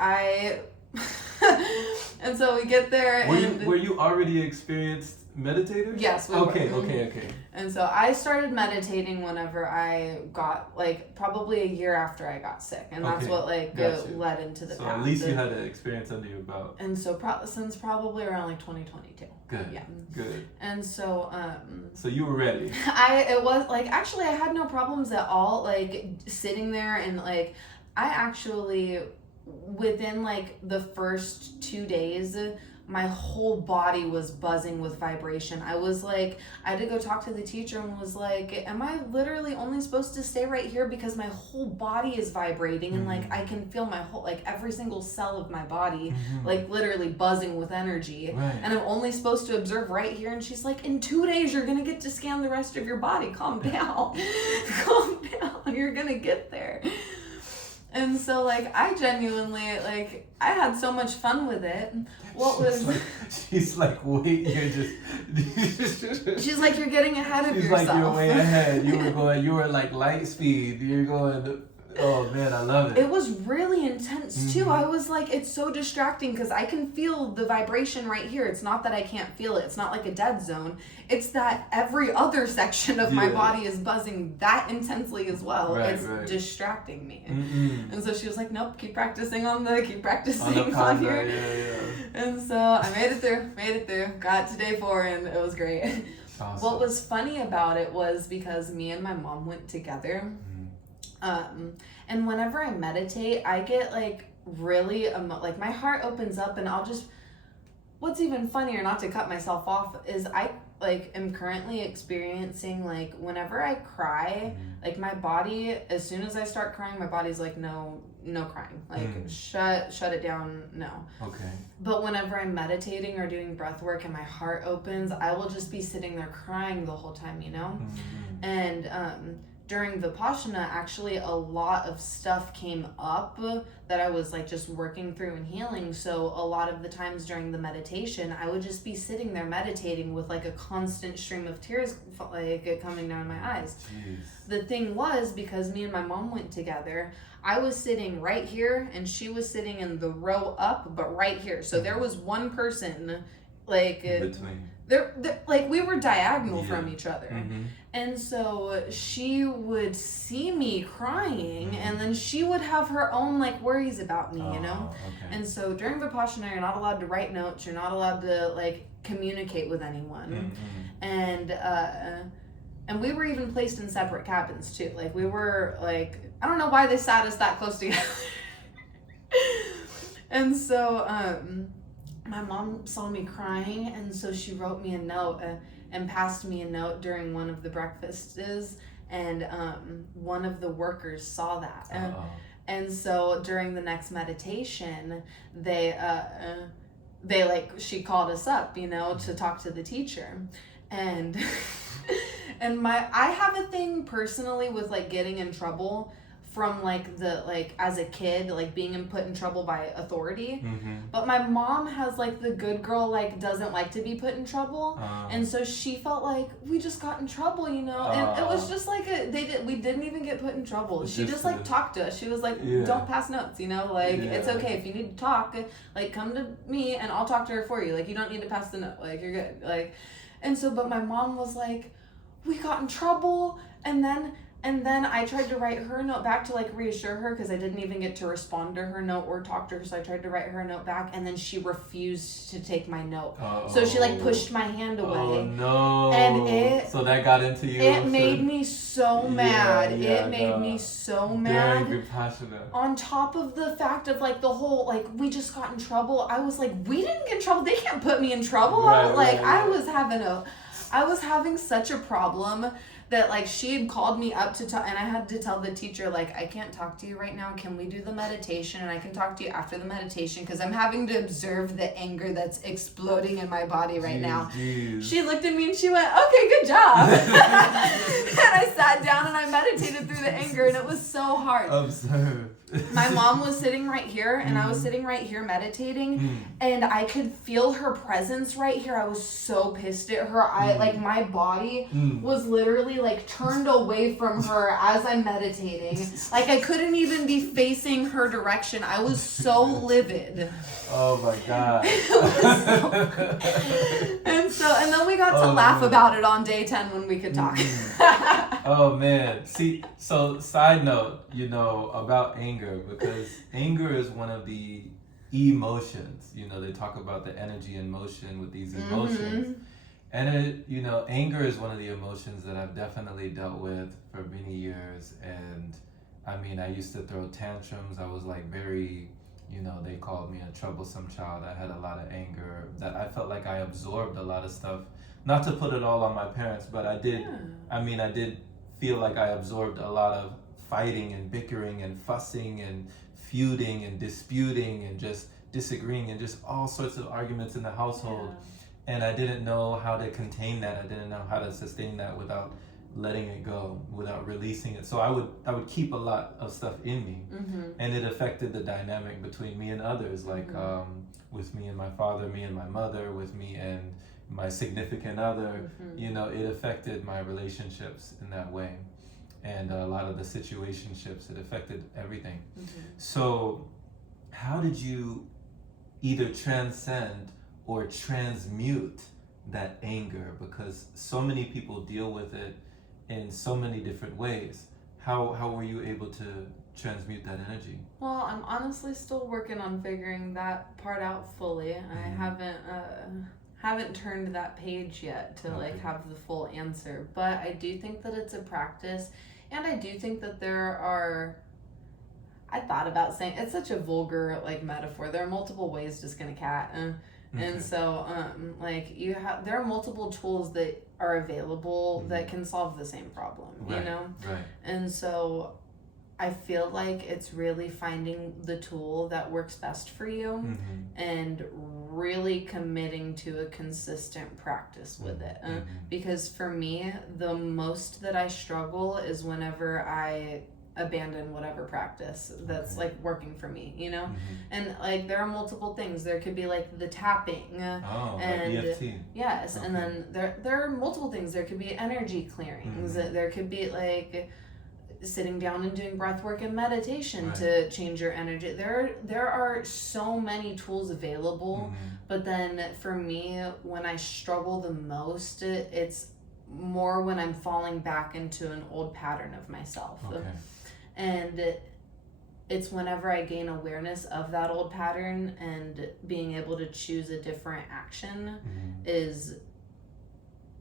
and so we get there. Were you already experienced meditator? Yes, we okay, were. Okay. And so I started meditating whenever I got, like, probably a year after I got sick. And that's what, like, led into the path. So at least you had an experience under your belt. And so since probably around, like, 2022. Good. Yeah. Good. And so, so you were ready. It was, like, actually I had no problems at all, like, sitting there and, like, I actually, within, like, the first 2 days, my whole body was buzzing with vibration. I was like, I had to go talk to the teacher and was like, am I literally only supposed to stay right here because my whole body is vibrating and like I can feel my whole, like every single cell of my body like literally buzzing with energy. Right. And I'm only supposed to observe right here. And she's like, in 2 days you're gonna get to scan the rest of your body. Calm down. Calm down. You're gonna get there. And so, like, I genuinely, like, I had so much fun with it. She's like, wait, you're just... She's like, you're getting ahead of yourself. She's like, you're way ahead. You were like light speed. You're going... Oh, man, I love it. It was really intense, too. I was like, it's so distracting because I can feel the vibration right here. It's not that I can't feel it. It's not like a dead zone. It's that every other section of my body is buzzing that intensely as well. Right, it's distracting me. And so she was like, nope, keep practicing on here. Yeah. And so I made it through. Got to day 4 and it was great. Awesome. What was funny about it was because me and my mom went together. And whenever I meditate, I get like really like my heart opens up, and what's even funnier, not to cut myself off, is I like am currently experiencing like whenever I cry, like my body, as soon as I start crying, my body's like no crying, like shut it down, no. Okay. But whenever I'm meditating or doing breath work and my heart opens, I will just be sitting there crying the whole time, you know. And during Vipassana, actually a lot of stuff came up that I was like just working through and healing. So a lot of the times during the meditation, I would just be sitting there meditating with like a constant stream of tears like coming down my eyes. Jeez. The thing was, because me and my mom went together, I was sitting right here and she was sitting in the row up, but right here. So there was one person like between. They're like we were diagonal from each other. And so she would see me crying and then she would have her own like worries about me, you know? Okay. And so during Vipassana, you're not allowed to write notes, you're not allowed to like communicate with anyone. And we were even placed in separate cabins too. Like we were like, I don't know why they sat us that close together. And so my mom saw me crying, and so she wrote me a note and passed me a note during one of the breakfasts, and one of the workers saw that. And so during the next meditation, she called us up, you know, to talk to the teacher. And I have a thing personally with like getting in trouble from like as a kid, like being put in trouble by authority. But my mom has like the good girl, like doesn't like to be put in trouble. And so she felt like we just got in trouble, you know. And it was just like we didn't even get put in trouble. She just like talked to us. She was like, don't pass notes, you know, like it's okay if you need to talk, like come to me and I'll talk to her for you. Like you don't need to pass the note, like you're good. Like, and so, but my mom was like, we got in trouble, and then I tried to write her a note back to like reassure her because I didn't even get to respond to her note or talk to her. So I tried to write her a note back, and then she refused to take my note. So she like pushed my hand away. Oh no. And so that got into you. It made me so mad. It made me so mad. During Vipassana. On top of the fact of like the whole like we just got in trouble. I was like, we didn't get in trouble. They can't put me in trouble. I was having such a problem that like she had called me up to talk, and I had to tell the teacher, like, I can't talk to you right now. Can we do the meditation? And I can talk to you after the meditation because I'm having to observe the anger that's exploding in my body right now. Geez. She looked at me and she went, okay, good job. And I sat down and I meditated through the anger, and it was so hard. Observe. My mom was sitting right here, and I was sitting right here meditating, and I could feel her presence right here. I was so pissed at her. Like, my body was literally like turned away from her as I'm meditating. Like, I couldn't even be facing her direction. I was so livid. Oh my God. And then we got to laugh about it on day 10 when we could talk. Oh man. See, so side note, you know, about anger, because anger is one of the emotions. You know, they talk about the energy in motion with these emotions. And it, you know, anger is one of the emotions that I've definitely dealt with for many years. And I mean, I used to throw tantrums. I was like very, you know, they called me a troublesome child. I had a lot of anger that I felt like I absorbed a lot of stuff. Not to put it all on my parents, but I did. Yeah. I mean, I did feel like I absorbed a lot of fighting and bickering and fussing and feuding and disputing and just disagreeing and just all sorts of arguments in the household. Yeah. And I didn't know how to contain that. I didn't know how to sustain that without letting it go, without releasing it. So I would keep a lot of stuff in me, and it affected the dynamic between me and others, like with me and my father, me and my mother, with me and my significant other. You know, it affected my relationships in that way, and a lot of the situationships. It affected everything. So how did you either transcend or transmute that anger? Because so many people deal with it in so many different ways. How were you able to transmute that energy? Well, I'm honestly still working on figuring that part out fully. I haven't turned that page yet to like have the full answer, but I do think that it's a practice, and I do think that I thought about saying, it's such a vulgar like metaphor. There are multiple ways to skin a cat. And so, like, there are multiple tools that are available that can solve the same problem, you know? Right. And so I feel like it's really finding the tool that works best for you and really committing to a consistent practice with it. Because for me, the most that I struggle is whenever I abandon whatever practice that's like working for me, you know? And like there are multiple things. There could be like the tapping and like EFT. Yes, and then there are multiple things. There could be energy clearings. There could be like sitting down and doing breath work and meditation to change your energy. There are so many tools available, but then for me, when I struggle the most, it's more when I'm falling back into an old pattern of myself. And it's whenever I gain awareness of that old pattern and being able to choose a different action is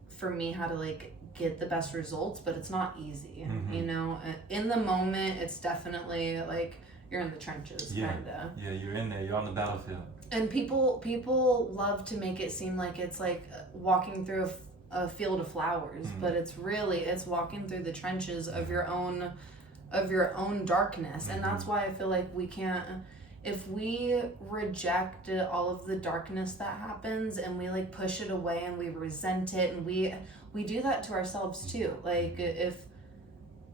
for me how to like get the best results, but it's not easy, you know? In the moment, it's definitely like you're in the trenches, kinda. Yeah, you're in there, you're on the battlefield. And people love to make it seem like it's like walking through a field of flowers, but it's walking through the trenches of your own darkness. And that's why I feel like we can't, if we reject all of the darkness that happens and we like push it away and we resent it, and we do that to ourselves too. Like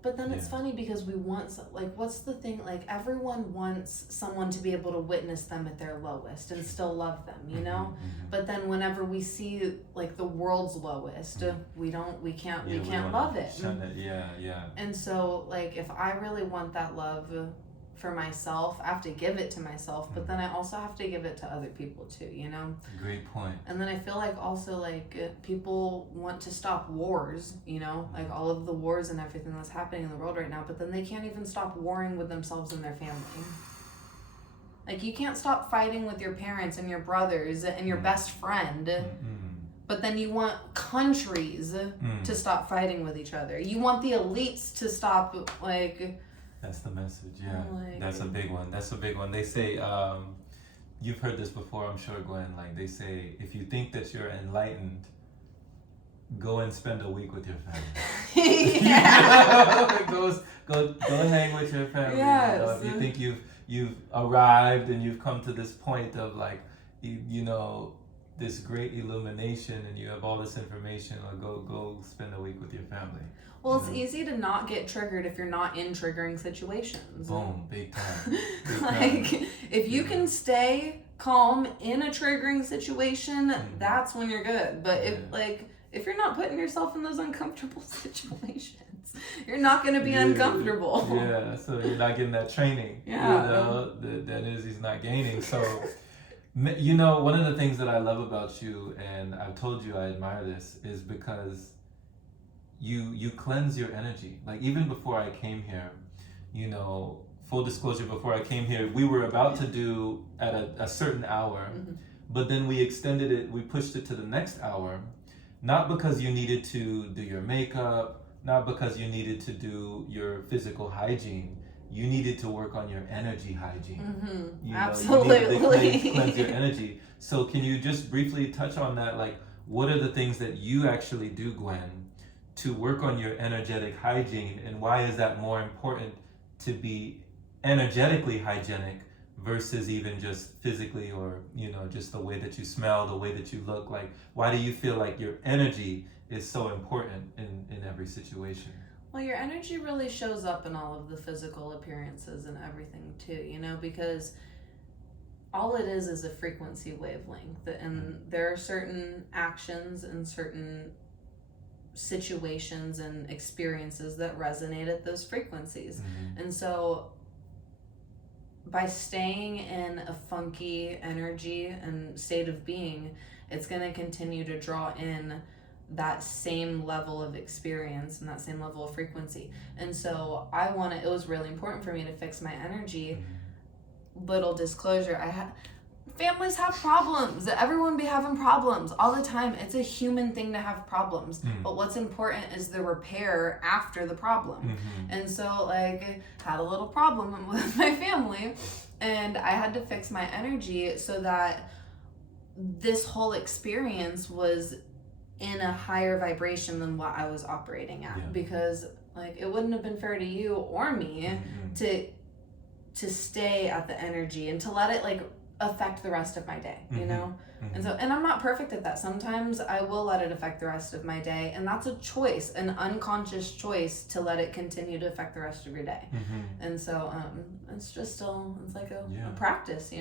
but then it's funny because we want, like, what's the thing, like everyone wants someone to be able to witness them at their lowest and still love them, you know? But then whenever we see like the world's lowest, we can't love it. And so like if I really want that love for myself, I have to give it to myself, but then I also have to give it to other people too, you know? Great point. And then I feel like also like people want to stop wars, you know, like all of the wars and everything that's happening in the world right now, but then they can't even stop warring with themselves and their family. Like you can't stop fighting with your parents and your brothers and your best friend, but then you want countries to stop fighting with each other. You want the elites to stop, like... That's the message, That's a big one. They say, you've heard this before, I'm sure, Gwen, like they say, if you think that you're enlightened, go and spend a week with your family. Yeah. go hang with your family. Yes. If you think you've arrived and you've come to this point of like, this great illumination and you have all this information, or go spend a week with your family. Well, it's easy to not get triggered if you're not in triggering situations. Boom, big time. If you can stay calm in a triggering situation, that's when you're good. But if you're not putting yourself in those uncomfortable situations, you're not going to be uncomfortable. Yeah, so you're not getting that training. Yeah. That is, he's not gaining. So, one of the things that I love about you, and I've told you I admire this, is because you cleanse your energy. Like, even before I came here, full disclosure, before I came here, we were about to do at a certain hour, but then we extended it, we pushed it to the next hour, not because you needed to do your makeup, not because you needed to do your physical hygiene. You needed to work on your energy hygiene. Absolutely. You needed to cleanse your energy. So can you just briefly touch on that? Like, what are the things that you actually do, Gwen, to work on your energetic hygiene, and why is that more important to be energetically hygienic versus even just physically, or just the way that you smell, the way that you look? Like, why do you feel like your energy is so important in every situation? Well, your energy really shows up in all of the physical appearances and everything too, because all it is a frequency wavelength, and there are certain actions and certain situations and experiences that resonate at those frequencies. And so by staying in a funky energy and state of being, it's going to continue to draw in that same level of experience and that same level of frequency. And so it was really important for me to fix my energy. Little disclosure, families have problems. Everyone be having problems all the time. It's a human thing to have problems. But what's important is the repair after the problem. And so I had a little problem with my family, and I had to fix my energy so that this whole experience was in a higher vibration than what I was operating at. Because it wouldn't have been fair to you or me to stay at the energy and to let it affect the rest of my day, and I'm not perfect at that. Sometimes I will let it affect the rest of my day, and that's a choice, an unconscious choice, to let it continue to affect the rest of your day. And so it's just it's like a practice,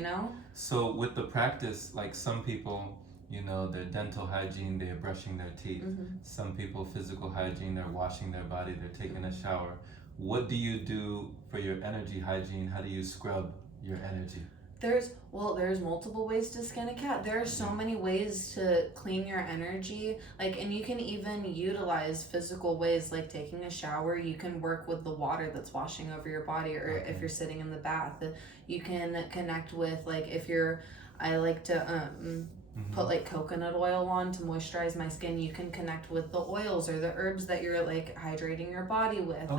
So with the practice, like some people, their dental hygiene, they're brushing their teeth. Some people, physical hygiene, they're washing their body, they're taking a shower. What do you do for your energy hygiene? How do you scrub your energy? There's multiple ways to skin a cat. There are so many ways to clean your energy. And you can even utilize physical ways, like taking a shower. You can work with the water that's washing over your body, or if you're sitting in the bath, you can connect with, I like to put coconut oil on to moisturize my skin. You can connect with the oils or the herbs that you're hydrating your body with.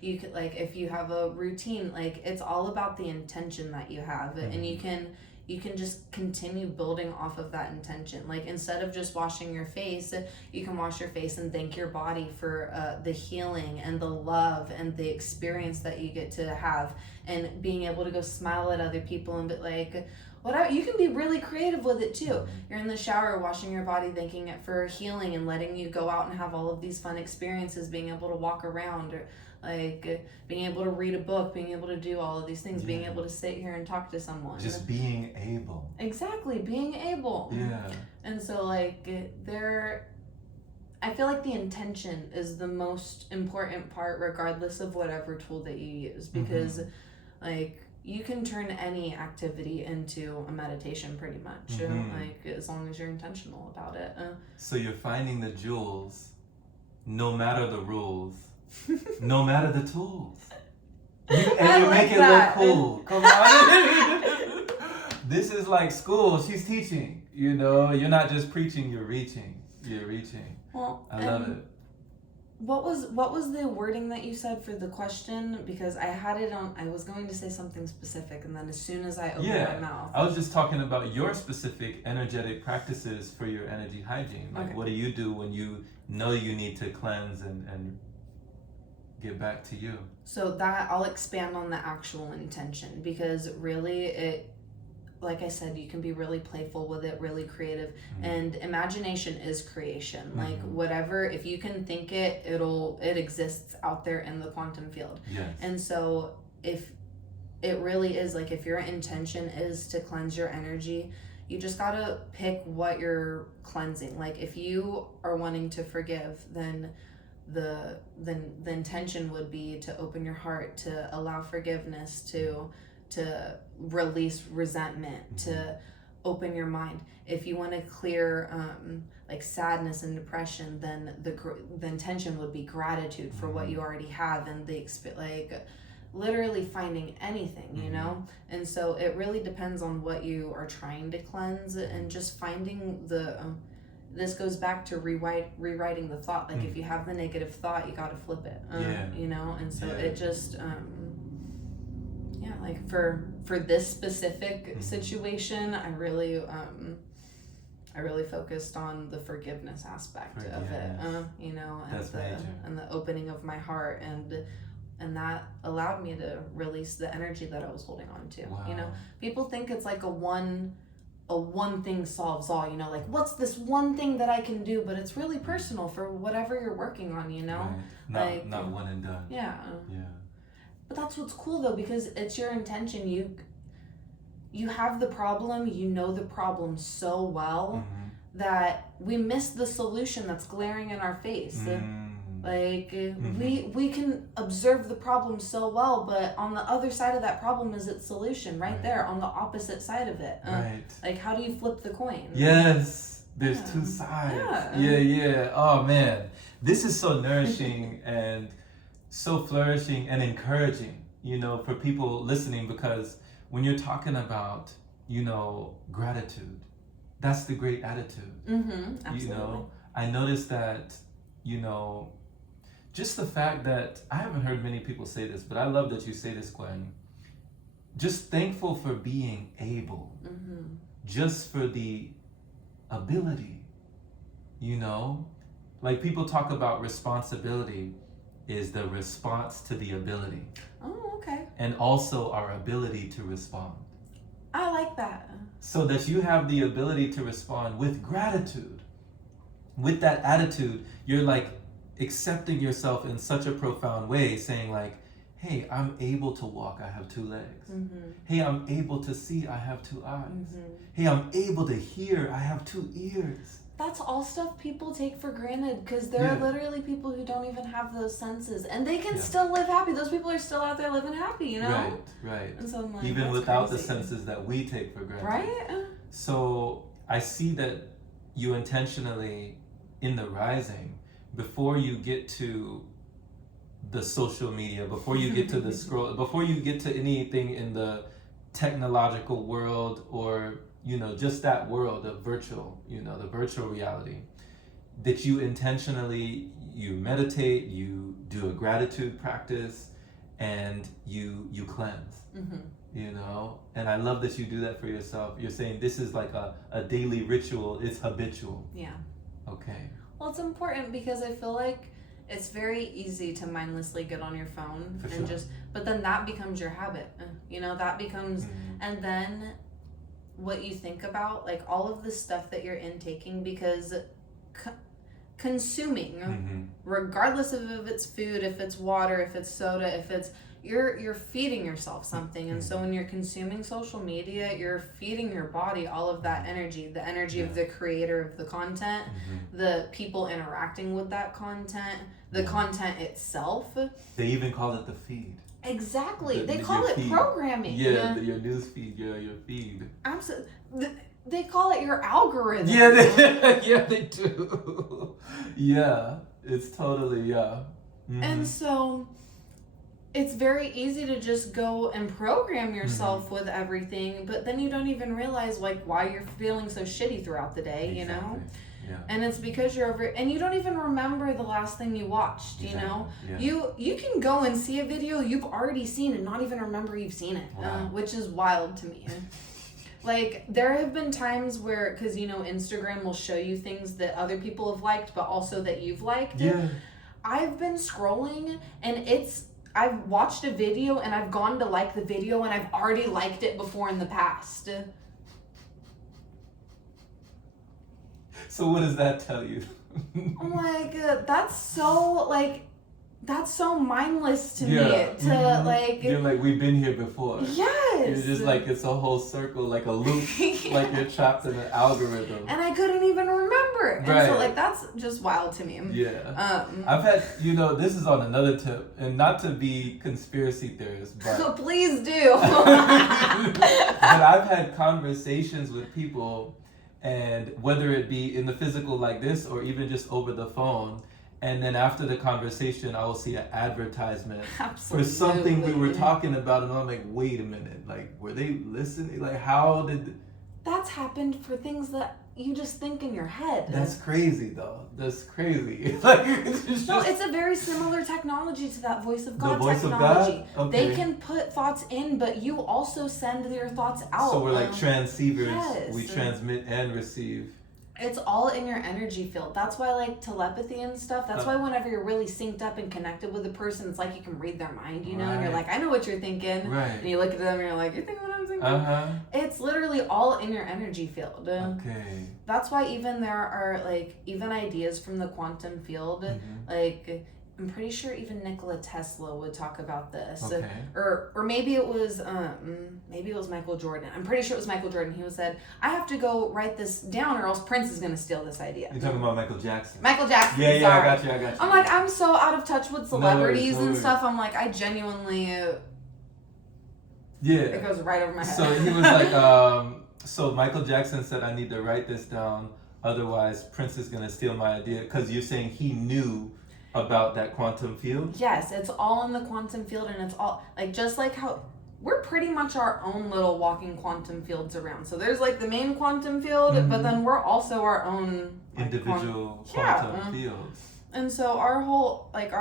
You could if you have a routine, it's all about the intention that you have, and you can just continue building off of that intention. Instead of just washing your face, you can wash your face and thank your body for the healing and the love and the experience that you get to have, and being able to go smile at other people and be whatever. You can be really creative with it too. You're in the shower washing your body, thanking it for healing and letting you go out and have all of these fun experiences, being able to walk around, or being able to read a book, being able to do all of these things, being able to sit here and talk to someone. Just being able. Exactly, being able. Yeah. And so I feel like the intention is the most important part, regardless of whatever tool that you use, because you can turn any activity into a meditation pretty much, as long as you're intentional about it. So you're finding the jewels, no matter the rules, no matter the tools. And you make it look cool. Come on. This is like school. She's teaching. You're not just preaching, you're reaching. Well, I love it. What was the wording that you said for the question? Because I had it on, I was going to say something specific, and then as soon as I opened my mouth. I was just talking about your specific energetic practices for your energy hygiene. Like, what do you do when you know you need to cleanse and get back to you? So that, I'll expand on the actual intention, because really it, like I said, you can be really playful with it, really creative, and imagination is creation. Like whatever, if you can think it, it exists out there in the quantum field. Yes. And so if it really is, like, if your intention is to cleanse your energy, you just gotta pick what you're cleansing. Like if you are wanting to forgive, then the intention would be to open your heart, to allow forgiveness, to release resentment, to open your mind. If you want to clear like sadness and depression, then the intention would be gratitude for what you already have, and like literally finding anything, you know. And so it really depends on what you are trying to cleanse, and just finding the this goes back to rewriting the thought. Like if you have the negative thought, you got to flip it, you know. And so it just like for this specific situation, I really focused on the forgiveness aspect of it, you know, and the opening of my heart, and that allowed me to release the energy that I was holding on to. Wow. You know, people think it's like a one thing solves all, you know, like what's this one thing that I can do, but it's really personal for whatever you're working on, you know. Right. Not one and done. Yeah. But that's what's cool though, because it's your intention. You have the problem, you know the problem so well that we miss the solution that's glaring in our face. Like we can observe the problem so well, but on the other side of that problem is its solution right there on the opposite side of it. Like how do you flip the coin? Yes, there's two sides. Yeah. Oh man, this is so nourishing and so flourishing and encouraging, you know, for people listening, because when you're talking about, you know, gratitude, that's the great attitude. Absolutely. You know, I noticed that, you know, just the fact that, I haven't heard many people say this, but I love that you say this, Gwen. Just thankful for being able, just for the ability, you know, like people talk about responsibility is the response to the ability. Oh, okay. And also our ability to respond. I like that. So that you have the ability to respond with gratitude. With that attitude, you're like accepting yourself in such a profound way, saying like, hey, I'm able to walk, I have 2 legs. Hey, I'm able to see, I have 2 eyes. Hey, I'm able to hear, I have 2 ears. That's all stuff people take for granted, because there are literally people who don't even have those senses, and they can still live happy. Those people are still out there living happy, you know? Right. And so I'm like, even without the senses that we take for granted. Right? So I see that you intentionally, in the rising, before you get to the social media, before you get to the scroll, before you get to anything in the technological world, or you know, just that world of virtual, you know, the virtual reality, that you intentionally, you meditate, you do a gratitude practice, and you cleanse, you know? And I love that you do that for yourself. You're saying this is like a daily ritual, it's habitual. Yeah. Okay. Well, it's important because I feel like it's very easy to mindlessly get on your phone but then that becomes your habit, you know, that becomes, and then what you think about, like all of the stuff that you're intaking, because consuming, regardless of if it's food, if it's water, if it's soda, if it's, you're feeding yourself something. And so when you're consuming social media, you're feeding your body all of that energy, the energy of the creator of the content, the people interacting with that content, the content itself. They even call it the feed. Exactly. They call it programming. Yeah, your news feed, your feed. Absolutely. They call it your algorithm. Yeah, they do. Yeah, it's totally, And so it's very easy to just go and program yourself with everything, but then you don't even realize like why you're feeling so shitty throughout the day, you know? Yeah. And it's because you're over, and you don't even remember the last thing you watched, you know? Yeah. You can go and see a video you've already seen and not even remember you've seen it, Wow. which is wild to me. Like, there have been times where, because, you know, Instagram will show you things that other people have liked, but also that you've liked. Yeah. I've been scrolling, and I've watched a video, and I've gone to like the video, and I've already liked it before in the past. So what does that tell you? I'm like, that's so mindless to me. You're like, we've been here before. Yes. You're just like, it's a whole circle, like a loop, like you're trapped in an algorithm. And I couldn't even remember. Right. And so, like, that's just wild to me. Yeah. I've had, you know, this is on another tip, and not to be conspiracy theorist, but please do. but I've had conversations with people, and whether it be in the physical like this or even just over the phone, and then after the conversation I will see an advertisement for something we were talking about, and I'm like, wait a minute, like, were they listening? Like, how did... That's happened for things that you just think in your head. That's crazy, though. That's crazy. Like, it's no, it's a very similar technology to that voice of God voice technology. Of God? Okay. They can put thoughts in, but you also send your thoughts out. So we're like transceivers. Yes. We transmit and receive. It's all in your energy field. That's why, like, telepathy and stuff, that's why whenever you're really synced up and connected with a person, it's like you can read their mind, you know? Right. And you're like, I know what you're thinking. Right. And you look at them and you're like, you think what I'm thinking? It's literally all in your energy field. Okay. That's why even there are, like, even ideas from the quantum field, like, I'm pretty sure even Nikola Tesla would talk about this. Okay. Or maybe it was Michael Jordan. I'm pretty sure it was Michael Jordan. He said, I have to go write this down or else Prince is going to steal this idea. You're talking about Michael Jackson. Michael Jackson. Yeah, sorry. I got you. I'm like, I'm so out of touch with celebrities No worries. and stuff. I'm like, I genuinely... Yeah. It goes right over my head. So he was like, so Michael Jackson said, I need to write this down, otherwise Prince is going to steal my idea, because you're saying he knew about that quantum field? Yes, it's all in the quantum field, and it's all, like, just like how we're pretty much our own little walking quantum fields around. So there's, like, the main quantum field, but then we're also our own, like, individual quantum fields. And so our whole, like,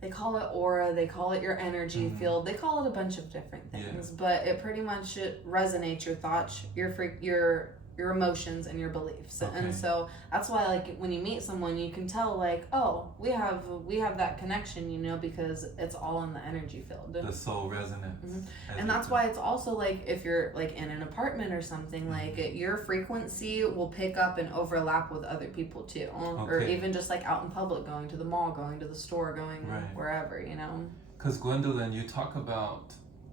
they call it aura, they call it your energy field, they call it a bunch of different things, but it pretty much resonates your thoughts, your emotions and your beliefs. Okay. And so that's why, like, when you meet someone, you can tell, like, oh, we have that connection, you know, because it's all in the energy field. The soul resonance. And that's why it's also, like, if you're, like, in an apartment or something, like, your frequency will pick up and overlap with other people too. Or even just, like, out in public, going to the mall, going to the store, going wherever, you know. Because, Gwendolyn, you talk about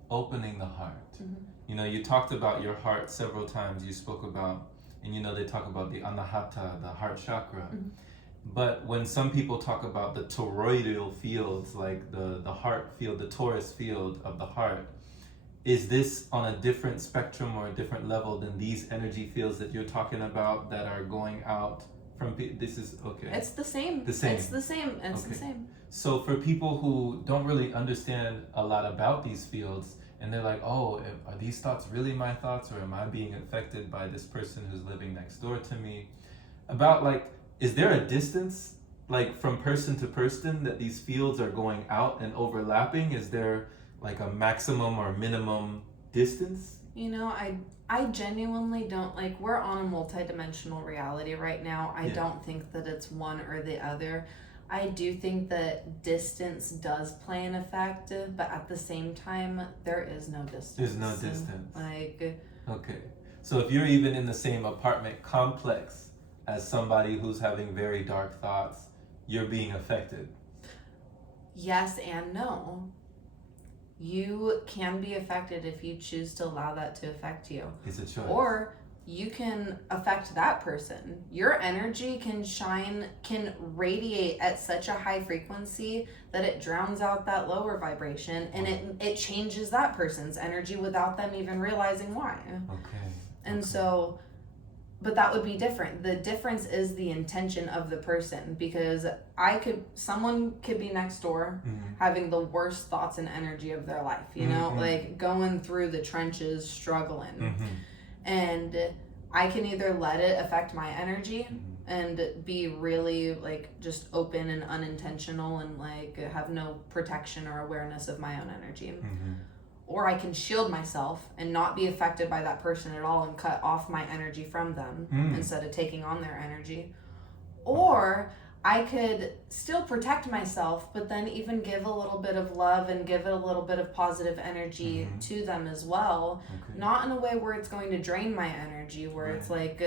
opening the heart. You know, you talked about your heart several times. You spoke about, and you know, they talk about the anahata, the heart chakra. But when some people talk about the toroidal fields, like the heart field, the torus field of the heart, is this on a different spectrum or a different level than these energy fields that you're talking about that are going out from this is okay? It's the same. The same. It's the same. It's the same. So for people who don't really understand a lot about these fields, and they're like, oh, are these thoughts really my thoughts, or am I being affected by this person who's living next door to me? About, like, is there a distance, like, from person to person that these fields are going out and overlapping? Is there, like, a maximum or minimum distance? You know, I genuinely don't, like, we're on a multidimensional reality right now. I don't think that it's one or the other. I do think that distance does play an effect, but at the same time, there is no distance. There's no distance. Like... Okay. So if you're even in the same apartment complex as somebody who's having very dark thoughts, you're being affected. Yes and no. You can be affected if you choose to allow that to affect you. It's a choice. Or you can affect that person. Your energy can radiate at such a high frequency that it drowns out that lower vibration, and it changes that person's energy without them even realizing why. Okay. And so, but that would be different. The difference is the intention of the person, because someone could be next door having the worst thoughts and energy of their life, you know, like going through the trenches, struggling. And I can either let it affect my energy and be really like just open and unintentional and like have no protection or awareness of my own energy. Or I can shield myself and not be affected by that person at all and cut off my energy from them instead of taking on their energy. Or I could still protect myself, but then even give a little bit of love and give it a little bit of positive energy to them as well. Not in a way where it's going to drain my energy, where it's like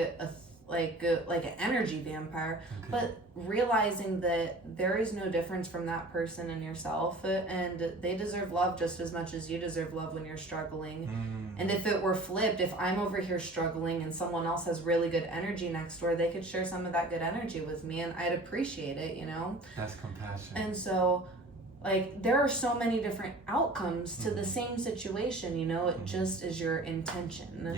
an energy vampire, but realizing that there is no difference from that person and yourself, and they deserve love just as much as you deserve love when you're struggling. And if it were flipped, if I'm over here struggling and someone else has really good energy next door, they could share some of that good energy with me and I'd appreciate it, you know? That's compassion. And so like there are so many different outcomes to the same situation, you know, it just is your intention.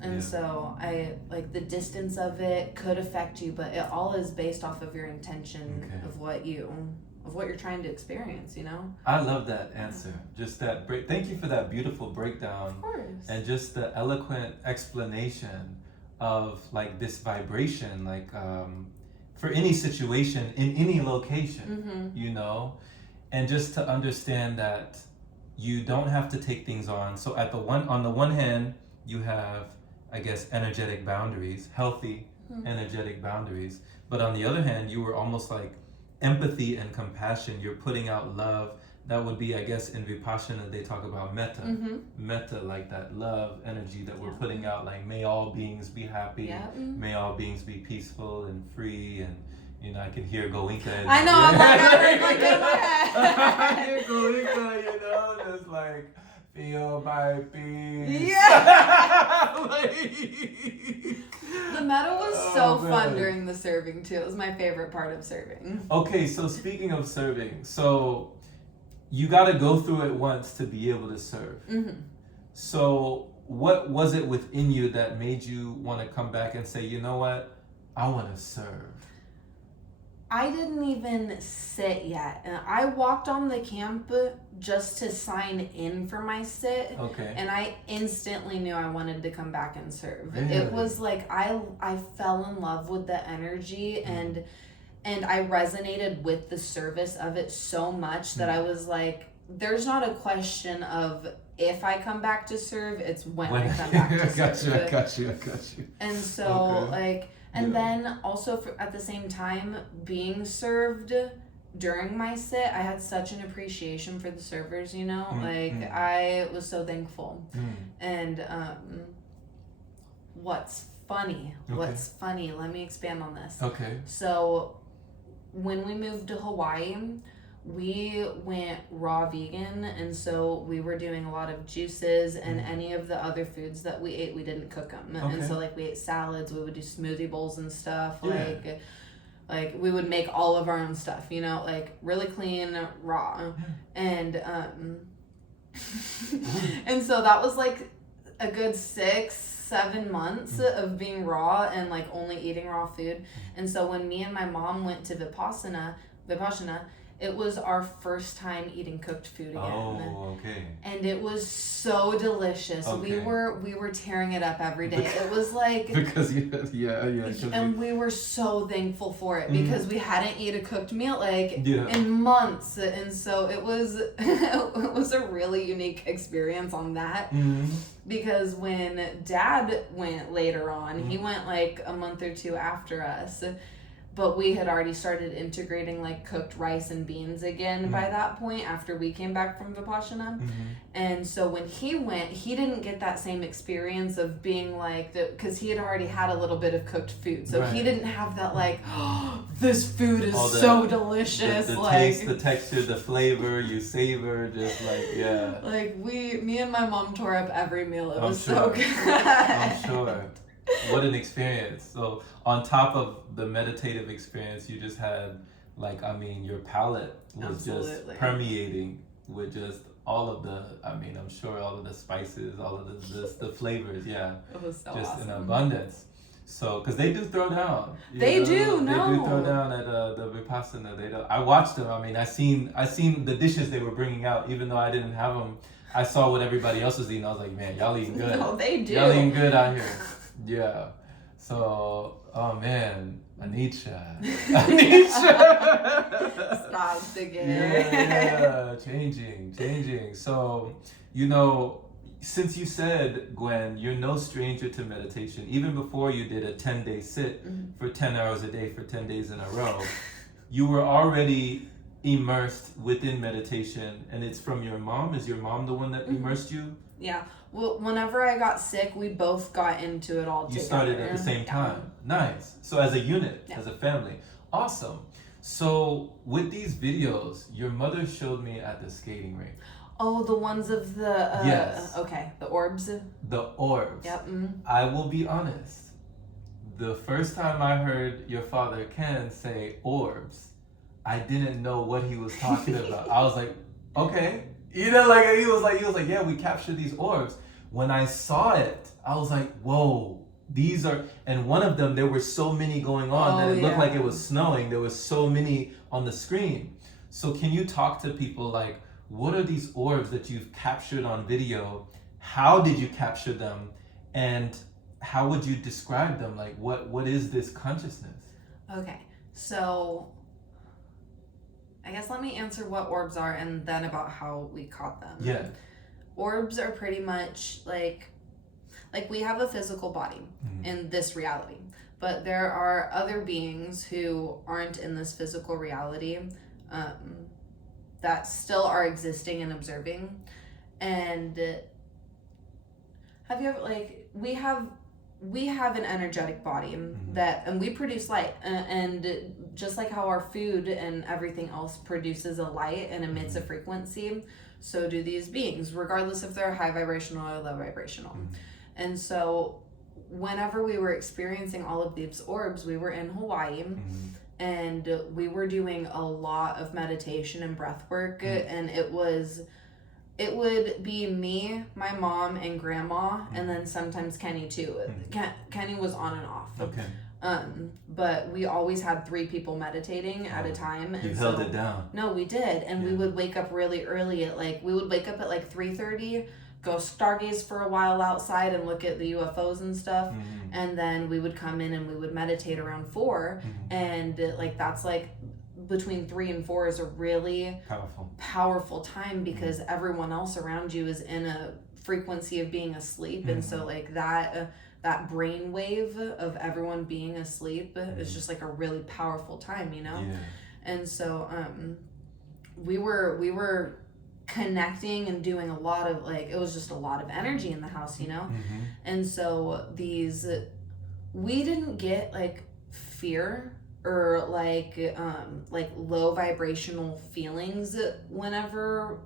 And so I like the distance of it could affect you, but it all is based off of your intention of what you're trying to experience, you know? I love that answer. Just that thank you for that beautiful breakdown. Of course. And just the eloquent explanation of like this vibration, like for any situation in any location, you know? And just to understand that you don't have to take things on. So on the one hand, you have, I guess, energetic boundaries, healthy energetic boundaries. But on the other hand, you were almost like empathy and compassion. You're putting out love. That would be, I guess, in Vipassana, they talk about metta. Metta, like that love energy that we're putting out, like may all beings be happy. May all beings be peaceful and free. And, you know, I can hear Goenka. I know, I'm like, I heard my good I hear Goenka, you know, just like, feel my peace. The meta was so fun during the serving too. It was my favorite part of serving. Okay, so speaking of serving, so you got to go through it once to be able to serve. So what was it within you that made you want to come back and say, you know what, I want to serve? I didn't even sit yet. And I walked on the camp just to sign in for my sit. And I instantly knew I wanted to come back and serve. Really? It was like I fell in love with the energy and I resonated with the service of it so much that I was like, there's not a question of if I come back to serve, it's when I come back to serve. I got you. And so like... And then also at the same time, being served during my sit, I had such an appreciation for the servers, you know? I was so thankful. And what's funny, let me expand on this. So when we moved to Hawaii, we went raw vegan, and so we were doing a lot of juices, and any of the other foods that we ate, we didn't cook them. And so like we ate salads, we would do smoothie bowls and stuff, like we would make all of our own stuff, you know, like really clean, raw. And and so that was like a good 6-7 months of being raw and like only eating raw food. And so when me and my mom went to Vipassana, it was our first time eating cooked food again. And it was so delicious. We were tearing it up every day. It was like because and we were so thankful for it because we hadn't eaten a cooked meal in months. And so it was a really unique experience on that. Because when Dad went later on, he went like a month or two after us. But we had already started integrating like cooked rice and beans again by that point after we came back from Vipassana. And so when he went, he didn't get that same experience of being like, because he had already had a little bit of cooked food. So he didn't have that like, oh, this food is so delicious. The like, taste, the texture, the flavor, you savor, just like, Like me and my mom tore up every meal. It was so good. I'm sure. What an experience. So on top of the meditative experience, you just had like, I mean, your palate was just permeating with just all of the, I mean, I'm sure all of the spices, all of the flavors, It was so just awesome. in abundance. So, because they do throw down. They do throw down at the Vipassana. I watched them. I mean, I seen the dishes they were bringing out, even though I didn't have them. I saw what everybody else was eating. I was like, man, y'all eating good. No, they do. Y'all eating good out here. Yeah. So, oh man, Anisha. Stop again. Yeah, changing. So, since you said, Gwen, you're no stranger to meditation, even before you did a 10-day sit for 10 hours a day for 10 days in a row, you were already immersed within meditation, and it's from your mom. Is your mom the one that immersed you? Yeah. Well, whenever I got sick, we both got into it all together. You started at the same time. Nice. So as a unit, as a family. Awesome. So with these videos, your mother showed me at the skating rink. Oh, the ones of the... yes. Okay, the orbs. The orbs. Yep. I will be honest. The first time I heard your father, Ken, say orbs, I didn't know what he was talking about. I was like, okay. He was like, yeah, we captured these orbs. When I saw it, I was like, whoa, these are, and one of them, there were so many going on that it looked like it was snowing. There was so many on the screen. So can you talk to people like, what are these orbs that you've captured on video? How did you capture them? And how would you describe them? Like, what is this consciousness? Okay, so I guess let me answer what orbs are and then about how we caught them. Yeah. Orbs are pretty much like we have a physical body in this reality, but there are other beings who aren't in this physical reality that still are existing and observing. And have you ever, like, we have an energetic body and we produce light, and just like how our food and everything else produces a light and emits a frequency, so do these beings, regardless if they're high vibrational or low vibrational. And so whenever we were experiencing all of these orbs, we were in Hawaii and we were doing a lot of meditation and breath work, and it would be me, my mom, and grandma, and then sometimes Kenny too. Kenny was on and off. Okay. But we always had 3 people meditating at a time. You held it down. No, we did. And we would wake up really early at we would wake up at 3:30, go stargaze for a while outside and look at the UFOs and stuff. And then we would come in and we would meditate around 4. And that's between 3 and 4 is a really powerful time, because everyone else around you is in a frequency of being asleep. And so that brain wave of everyone being asleep is just a really powerful time, And so we were connecting and doing a lot of it was just a lot of energy in the house, And so we didn't get fear or low vibrational feelings whenever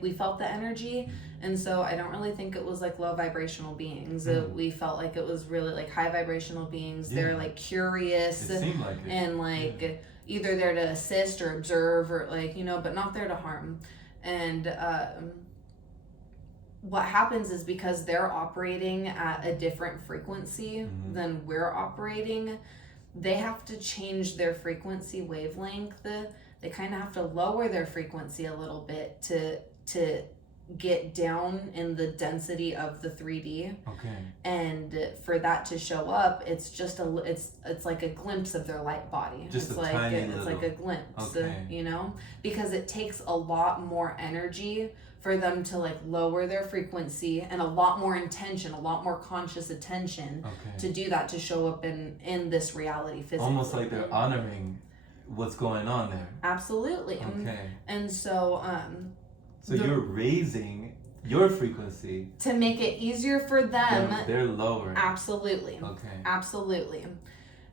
we felt the energy. And so I don't really think it was low vibrational beings. We felt it was really high vibrational beings. They're curious, it seemed like it. And either there to assist or observe or but not there to harm. And what happens is, because they're operating at a different frequency than we're operating, they have to change their frequency wavelength. They kind of have to lower their frequency a little bit to get down in the density of the 3D. Okay. And for that to show up, it's just it's like a glimpse of their light body. Just it's a tiny it's little. like a glimpse, Okay. Because it takes a lot more energy for them to lower their frequency, and a lot more intention, a lot more conscious attention to do that, to show up in this reality physically. Almost like they're honoring what's going on there. Absolutely. Okay. And so so you're raising your frequency to make it easier for them. They're lowering. Absolutely. Okay. Absolutely.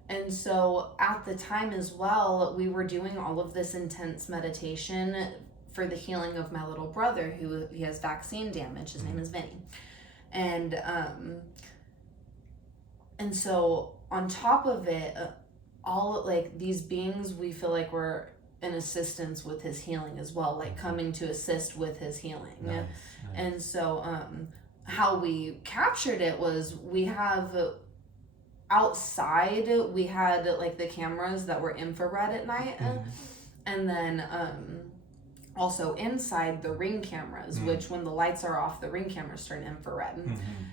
And so at the time as well, we were doing all of this intense meditation for the healing of my little brother, who he has vaccine damage. His name is Vinny. And so on top of it, all these beings, we feel we're an assistance with his healing as well, coming to assist with his healing. Nice. And so how we captured it was, we have outside, we had the cameras that were infrared at night, and then also inside the ring cameras, which when the lights are off, the ring cameras turn infrared.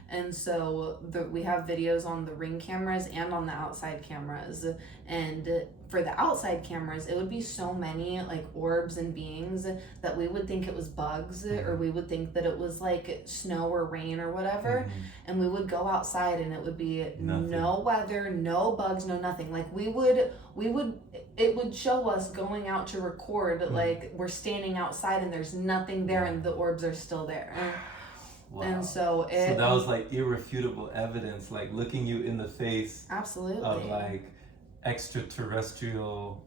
And so we have videos on the ring cameras and on the outside cameras. And for the outside cameras, it would be so many like orbs and beings that we would think it was bugs, or we would think that it was like snow or rain or whatever. And we would go outside and it would be no weather, no bugs, no nothing. Like it would show us going out to record, like we're standing outside and there's nothing there and the orbs are still there. Wow. And so that was like irrefutable evidence, like looking you in the face. Absolutely. Of like extraterrestrial,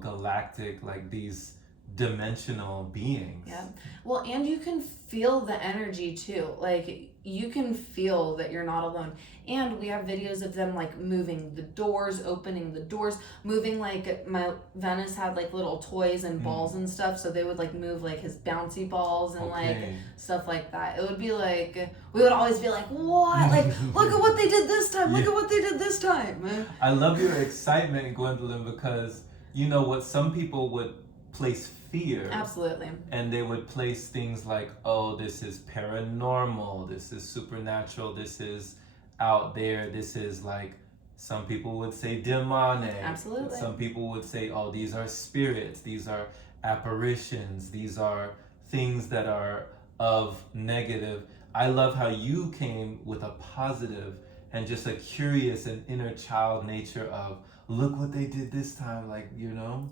galactic, like these dimensional beings. Yeah. Well, and you can feel the energy too. Like you can feel that you're not alone. And we have videos of them like moving the doors, opening the doors, moving, like my Venice had like little toys and balls and stuff, so they would like move like his bouncy balls and like stuff like that. It would be like, we would always be like, what? Like, look at what they did this time. Look at what they did this time. I love your excitement, Gwendolyn, because what some people would place fear. Absolutely. And they would place things like, oh, this is paranormal, this is supernatural, this is out there, this is like, some people would say demonic. Absolutely. Some people would say, oh, these are spirits, these are apparitions, these are things that are of negative. I love how you came with a positive and just a curious and inner child nature of, look what they did this time, like,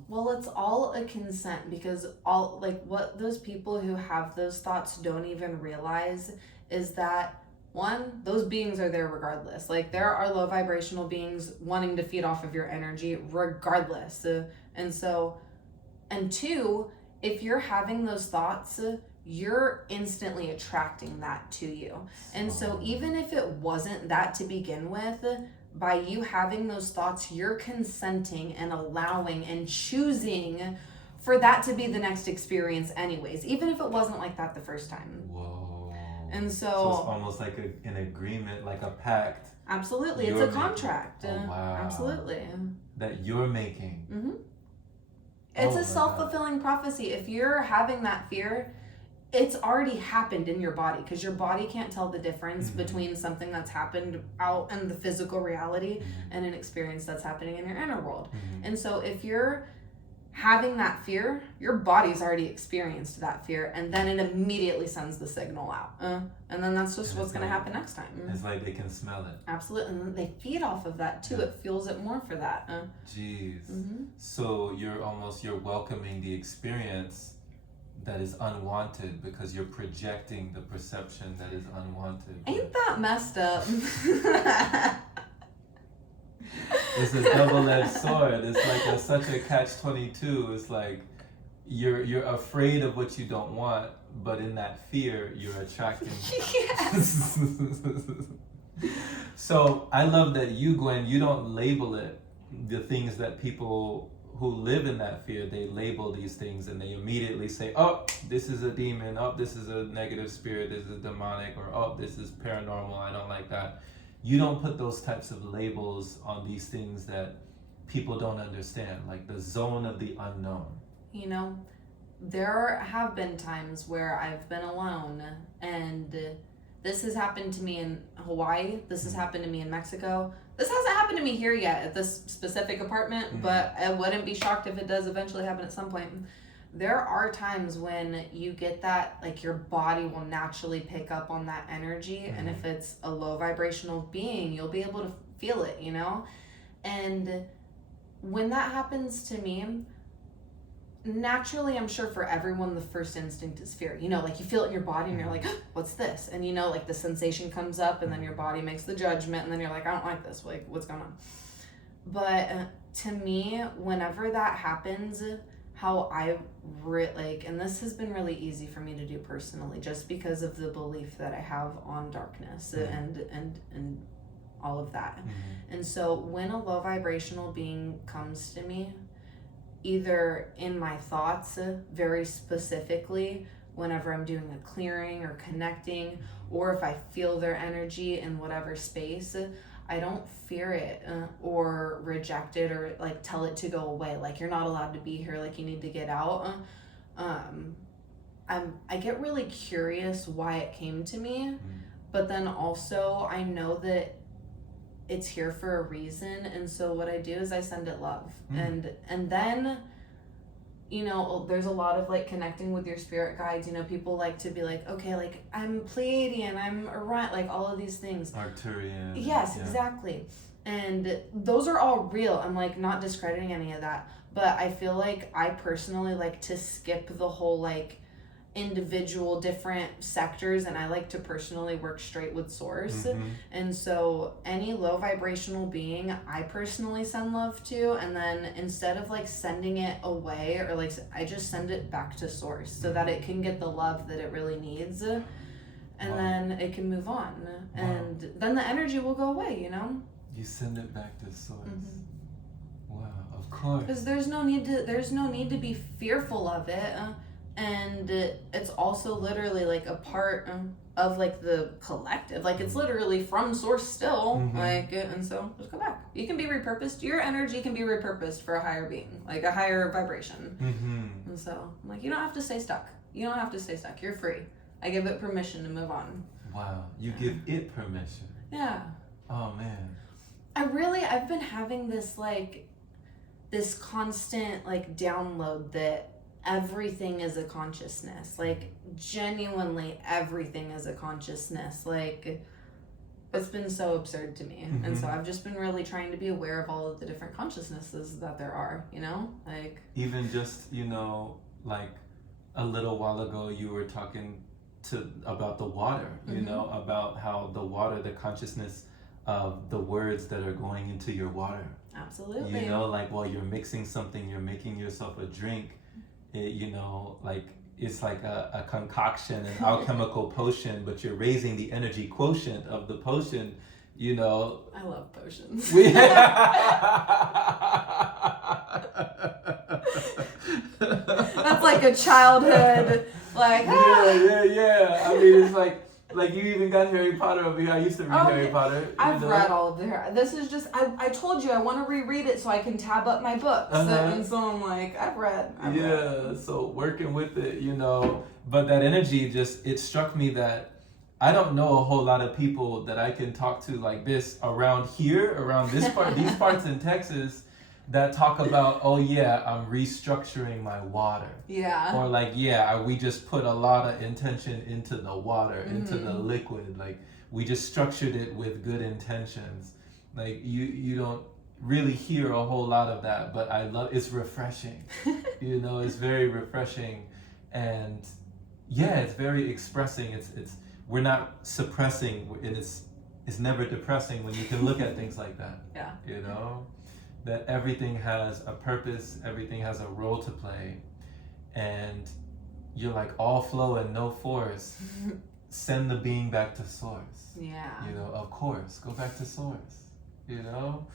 Well, it's all a consent, because all, like, what those people who have those thoughts don't even realize is that, one, those beings are there regardless. Like, there are low vibrational beings wanting to feed off of your energy regardless. And two, if you're having those thoughts, you're instantly attracting that to you. And so even if it wasn't that to begin with, by you having those thoughts, you're consenting and allowing and choosing for that to be the next experience anyways, even if it wasn't like that the first time. Whoa. And so it's almost like an agreement, like a pact. Absolutely. It's a contract. Oh, wow. Absolutely. That you're making. Mm-hmm. It's a self-fulfilling prophecy. If you're having that fear, it's already happened in your body, because your body can't tell the difference between something that's happened out in the physical reality and an experience that's happening in your inner world. And so if you're having that fear, your body's already experienced that fear, and then it immediately sends the signal out. And then that's just what's going to happen next time. It's like they can smell it. Absolutely. And they feed off of that too. It fuels it more for that. Jeez. So you're welcoming the experience that is unwanted, because you're projecting the perception that is unwanted. Ain't that messed up? It's a double-edged sword. It's like such a catch-22. It's like you're afraid of what you don't want, but in that fear, you're attracting. Yes. So I love that you, Gwen, you don't label it. The things that people who live in that fear, they label these things and they immediately say, oh, this is a demon, oh, this is a negative spirit, this is demonic, or oh, this is paranormal, I don't like that. You don't put those types of labels on these things that people don't understand, like the zone of the unknown. There have been times where I've been alone, and this has happened to me in Hawaii, this has happened to me in Mexico. This hasn't happened to me here yet at this specific apartment, but I wouldn't be shocked if it does eventually happen at some point. There are times when you get that, like your body will naturally pick up on that energy, and if it's a low vibrational being, you'll be able to feel it, And when that happens to me, naturally, I'm sure for everyone, the first instinct is fear. Like you feel it in your body and you're like, what's this? And like the sensation comes up, and then your body makes the judgment, and then you're like, I don't like this. Like, what's going on? But to me, whenever that happens, how I and this has been really easy for me to do personally, just because of the belief that I have on darkness and all of that. And so when a low vibrational being comes to me, either in my thoughts, very specifically, whenever I'm doing a clearing or connecting, or if I feel their energy in whatever space, I don't fear it or reject it or like tell it to go away. Like, you're not allowed to be here, like you need to get out. I get really curious why it came to me, but then also I know that it's here for a reason, and so what I do is I send it love, and then, you know, there's a lot of like connecting with your spirit guides. You know, people like to be like, okay, like I'm Pleiadian, I'm Orion, like all of these things. Arcturian. Yes, exactly. And those are all real. I'm like not discrediting any of that, but I feel like I personally like to skip the whole like individual different sectors, and I like to personally work straight with source. And so any low vibrational being I personally send love to, and then instead of like sending it away, or like I just send it back to source so that it can get the love that it really needs, and then it can move on, and then the energy will go away, you know. You send it back to source. Wow, of course, because there's no need to be fearful of it. And it's also literally like a part of like the collective, like it's literally from source still, like, and so just go back. You can be repurposed. Your energy can be repurposed for a higher being, like a higher vibration. And so I'm like, you don't have to stay stuck. You're free. I give it permission to move on. Wow, you give it permission. Yeah. Oh man. I've been having this constant like download that everything is a consciousness, like genuinely everything is a consciousness. Like it's been so absurd to me. And so I've just been really trying to be aware of all of the different consciousnesses that there are, you know, like even just, you know, like a little while ago you were talking about the water, you know, about how the water, the consciousness of the words that are going into your water. Absolutely. You know, like while you're mixing something, you're making yourself a drink. You know, like it's like a concoction, an alchemical potion, but you're raising the energy quotient of the potion, you know. I love potions. That's like a childhood, like, yeah. I mean, it's like you even got Harry Potter over here. I used to read Harry Potter. I've read all of the. This is just I told you I want to reread it so I can tab up my books, and so I'm like I've read. So working with it, you know, but that energy it struck me that I don't know a whole lot of people that I can talk to like this around this part, these parts in Texas, that talk about, oh yeah, I'm restructuring my water. Yeah. Or like, yeah, we just put a lot of intention into the water, into the liquid. Like we just structured it with good intentions. Like you don't really hear a whole lot of that, but it's refreshing. You know, it's very refreshing, and yeah, it's very expressing. It's we're not suppressing, and it's never depressing when you can look at things like that. Yeah. You know, that everything has a purpose, everything has a role to play, and you're like all flow and no force. Send the being back to source. Yeah. You know, of course, go back to source. You know,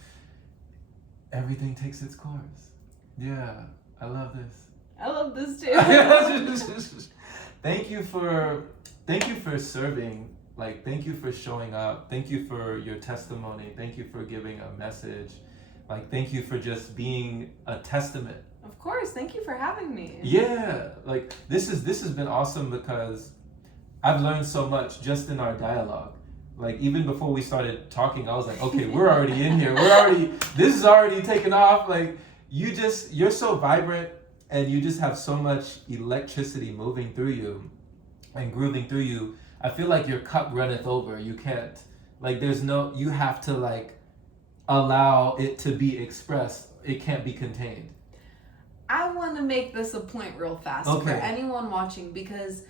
everything takes its course. Yeah, I love this. I love this too. Thank you for serving. Like, thank you for showing up. Thank you for your testimony. Thank you for giving a message. Like, thank you for just being a testament. Of course, thank you for having me. Yeah, like this has been awesome because I've learned so much just in our dialogue. Like even before we started talking, I was like, okay, we're already in here. This is already taken off. Like you're so vibrant and you just have so much electricity moving through you and grooving through you. I feel like your cup runneth over. You can't, like you have to like allow it to be expressed. It can't be contained. I want to make this a point real fast for anyone watching, because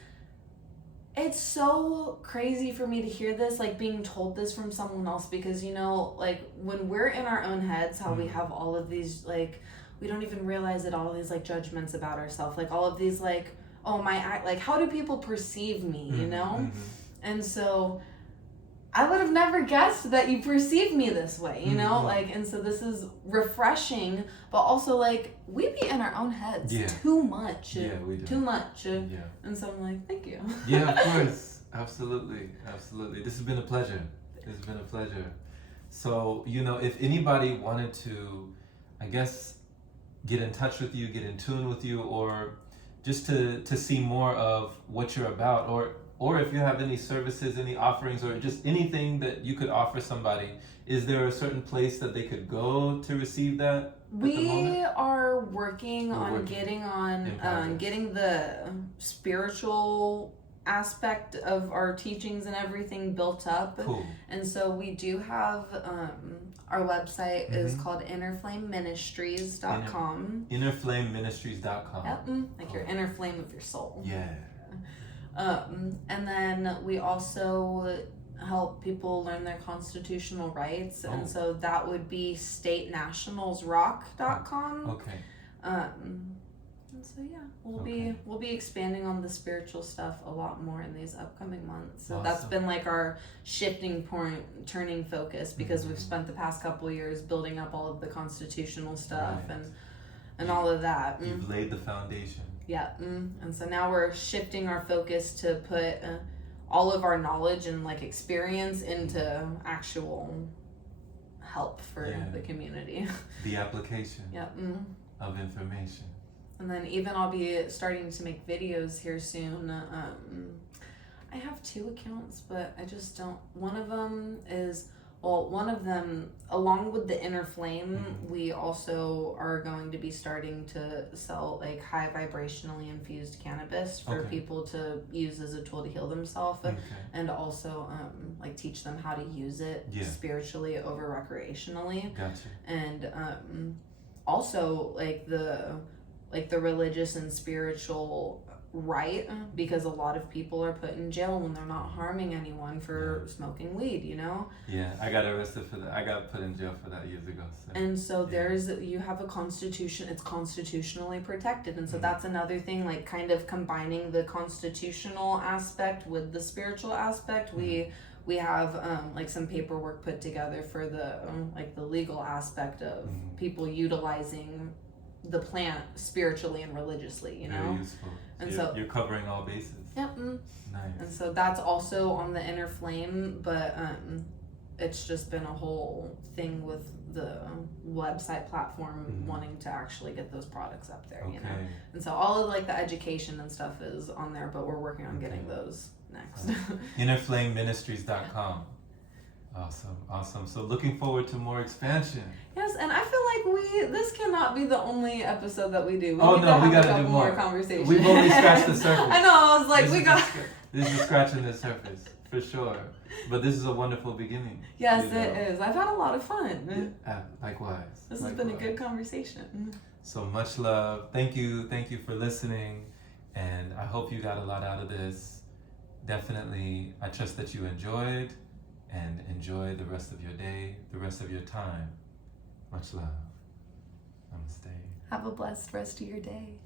it's so crazy for me to hear this, like being told this from someone else, because, you know, like when we're in our own heads, how we have all of these, like, we don't even realize that all of these like judgments about ourselves, like all of these like, oh my, like how do people perceive me, you know? And so I would have never guessed that you perceive me this way, you know? Like, and so this is refreshing, but also like we be in our own heads too much. Yeah, we do. Too much. Yeah. And so I'm like, thank you. Yeah, of course. Absolutely. This has been a pleasure. So, you know, if anybody wanted to, I guess, get in touch with you, get in tune with you, or just to see more of what you're about, or if you have any services, any offerings, or just anything that you could offer somebody. Is there a certain place that they could go to receive that? We are working on getting the spiritual aspect of our teachings and everything built up. Cool. And so we do have our website is called innerflameministries.com. Innerflameministries.com. Yep. Like your inner flame of your soul. Yeah. And then we also help people learn their constitutional rights, and so that would be statenationalsrock.com. Okay. And so yeah, we'll be expanding on the spiritual stuff a lot more in these upcoming months. So that's been like our shifting point, turning focus, because we've spent the past couple of years building up all of the constitutional stuff and all of that. You've laid the foundation. Yeah. And so now we're shifting our focus to put all of our knowledge and like experience into actual help for the community. The application of information. And then even I'll be starting to make videos here soon. I have 2 accounts, but I just don't. One of them, along with the inner flame, we also are going to be starting to sell like high vibrationally infused cannabis for people to use as a tool to heal themselves, and also like teach them how to use it spiritually over recreationally. Gotcha. And also like the religious and spiritual right, because a lot of people are put in jail when they're not harming anyone for smoking weed, you know? Yeah, I got arrested for that. I got put in jail for that years ago. So. And so you have a constitution, it's constitutionally protected. And so that's another thing, like kind of combining the constitutional aspect with the spiritual aspect. We have like some paperwork put together for the like the legal aspect of people utilizing the plant spiritually and religiously, you know? Very useful. And so you're covering all bases. Yep. Nice. And so that's also on the inner flame, but it's just been a whole thing with the website platform wanting to actually get those products up there, you know? And so all of like the education and stuff is on there, but we're working on getting those next. Innerflameministries.com. Awesome. So looking forward to more expansion. Yes, and I feel like this cannot be the only episode that we do. We gotta do more conversations. We've only scratched the surface. I know, I was like, this is scratching the surface, for sure. But this is a wonderful beginning. Yes, it is. I've had a lot of fun. Yeah, likewise. This has been a good conversation. So much love. Thank you for listening. And I hope you got a lot out of this. Definitely, I trust that you enjoyed. And enjoy the rest of your day, the rest of your time. Much love. Namaste. Have a blessed rest of your day.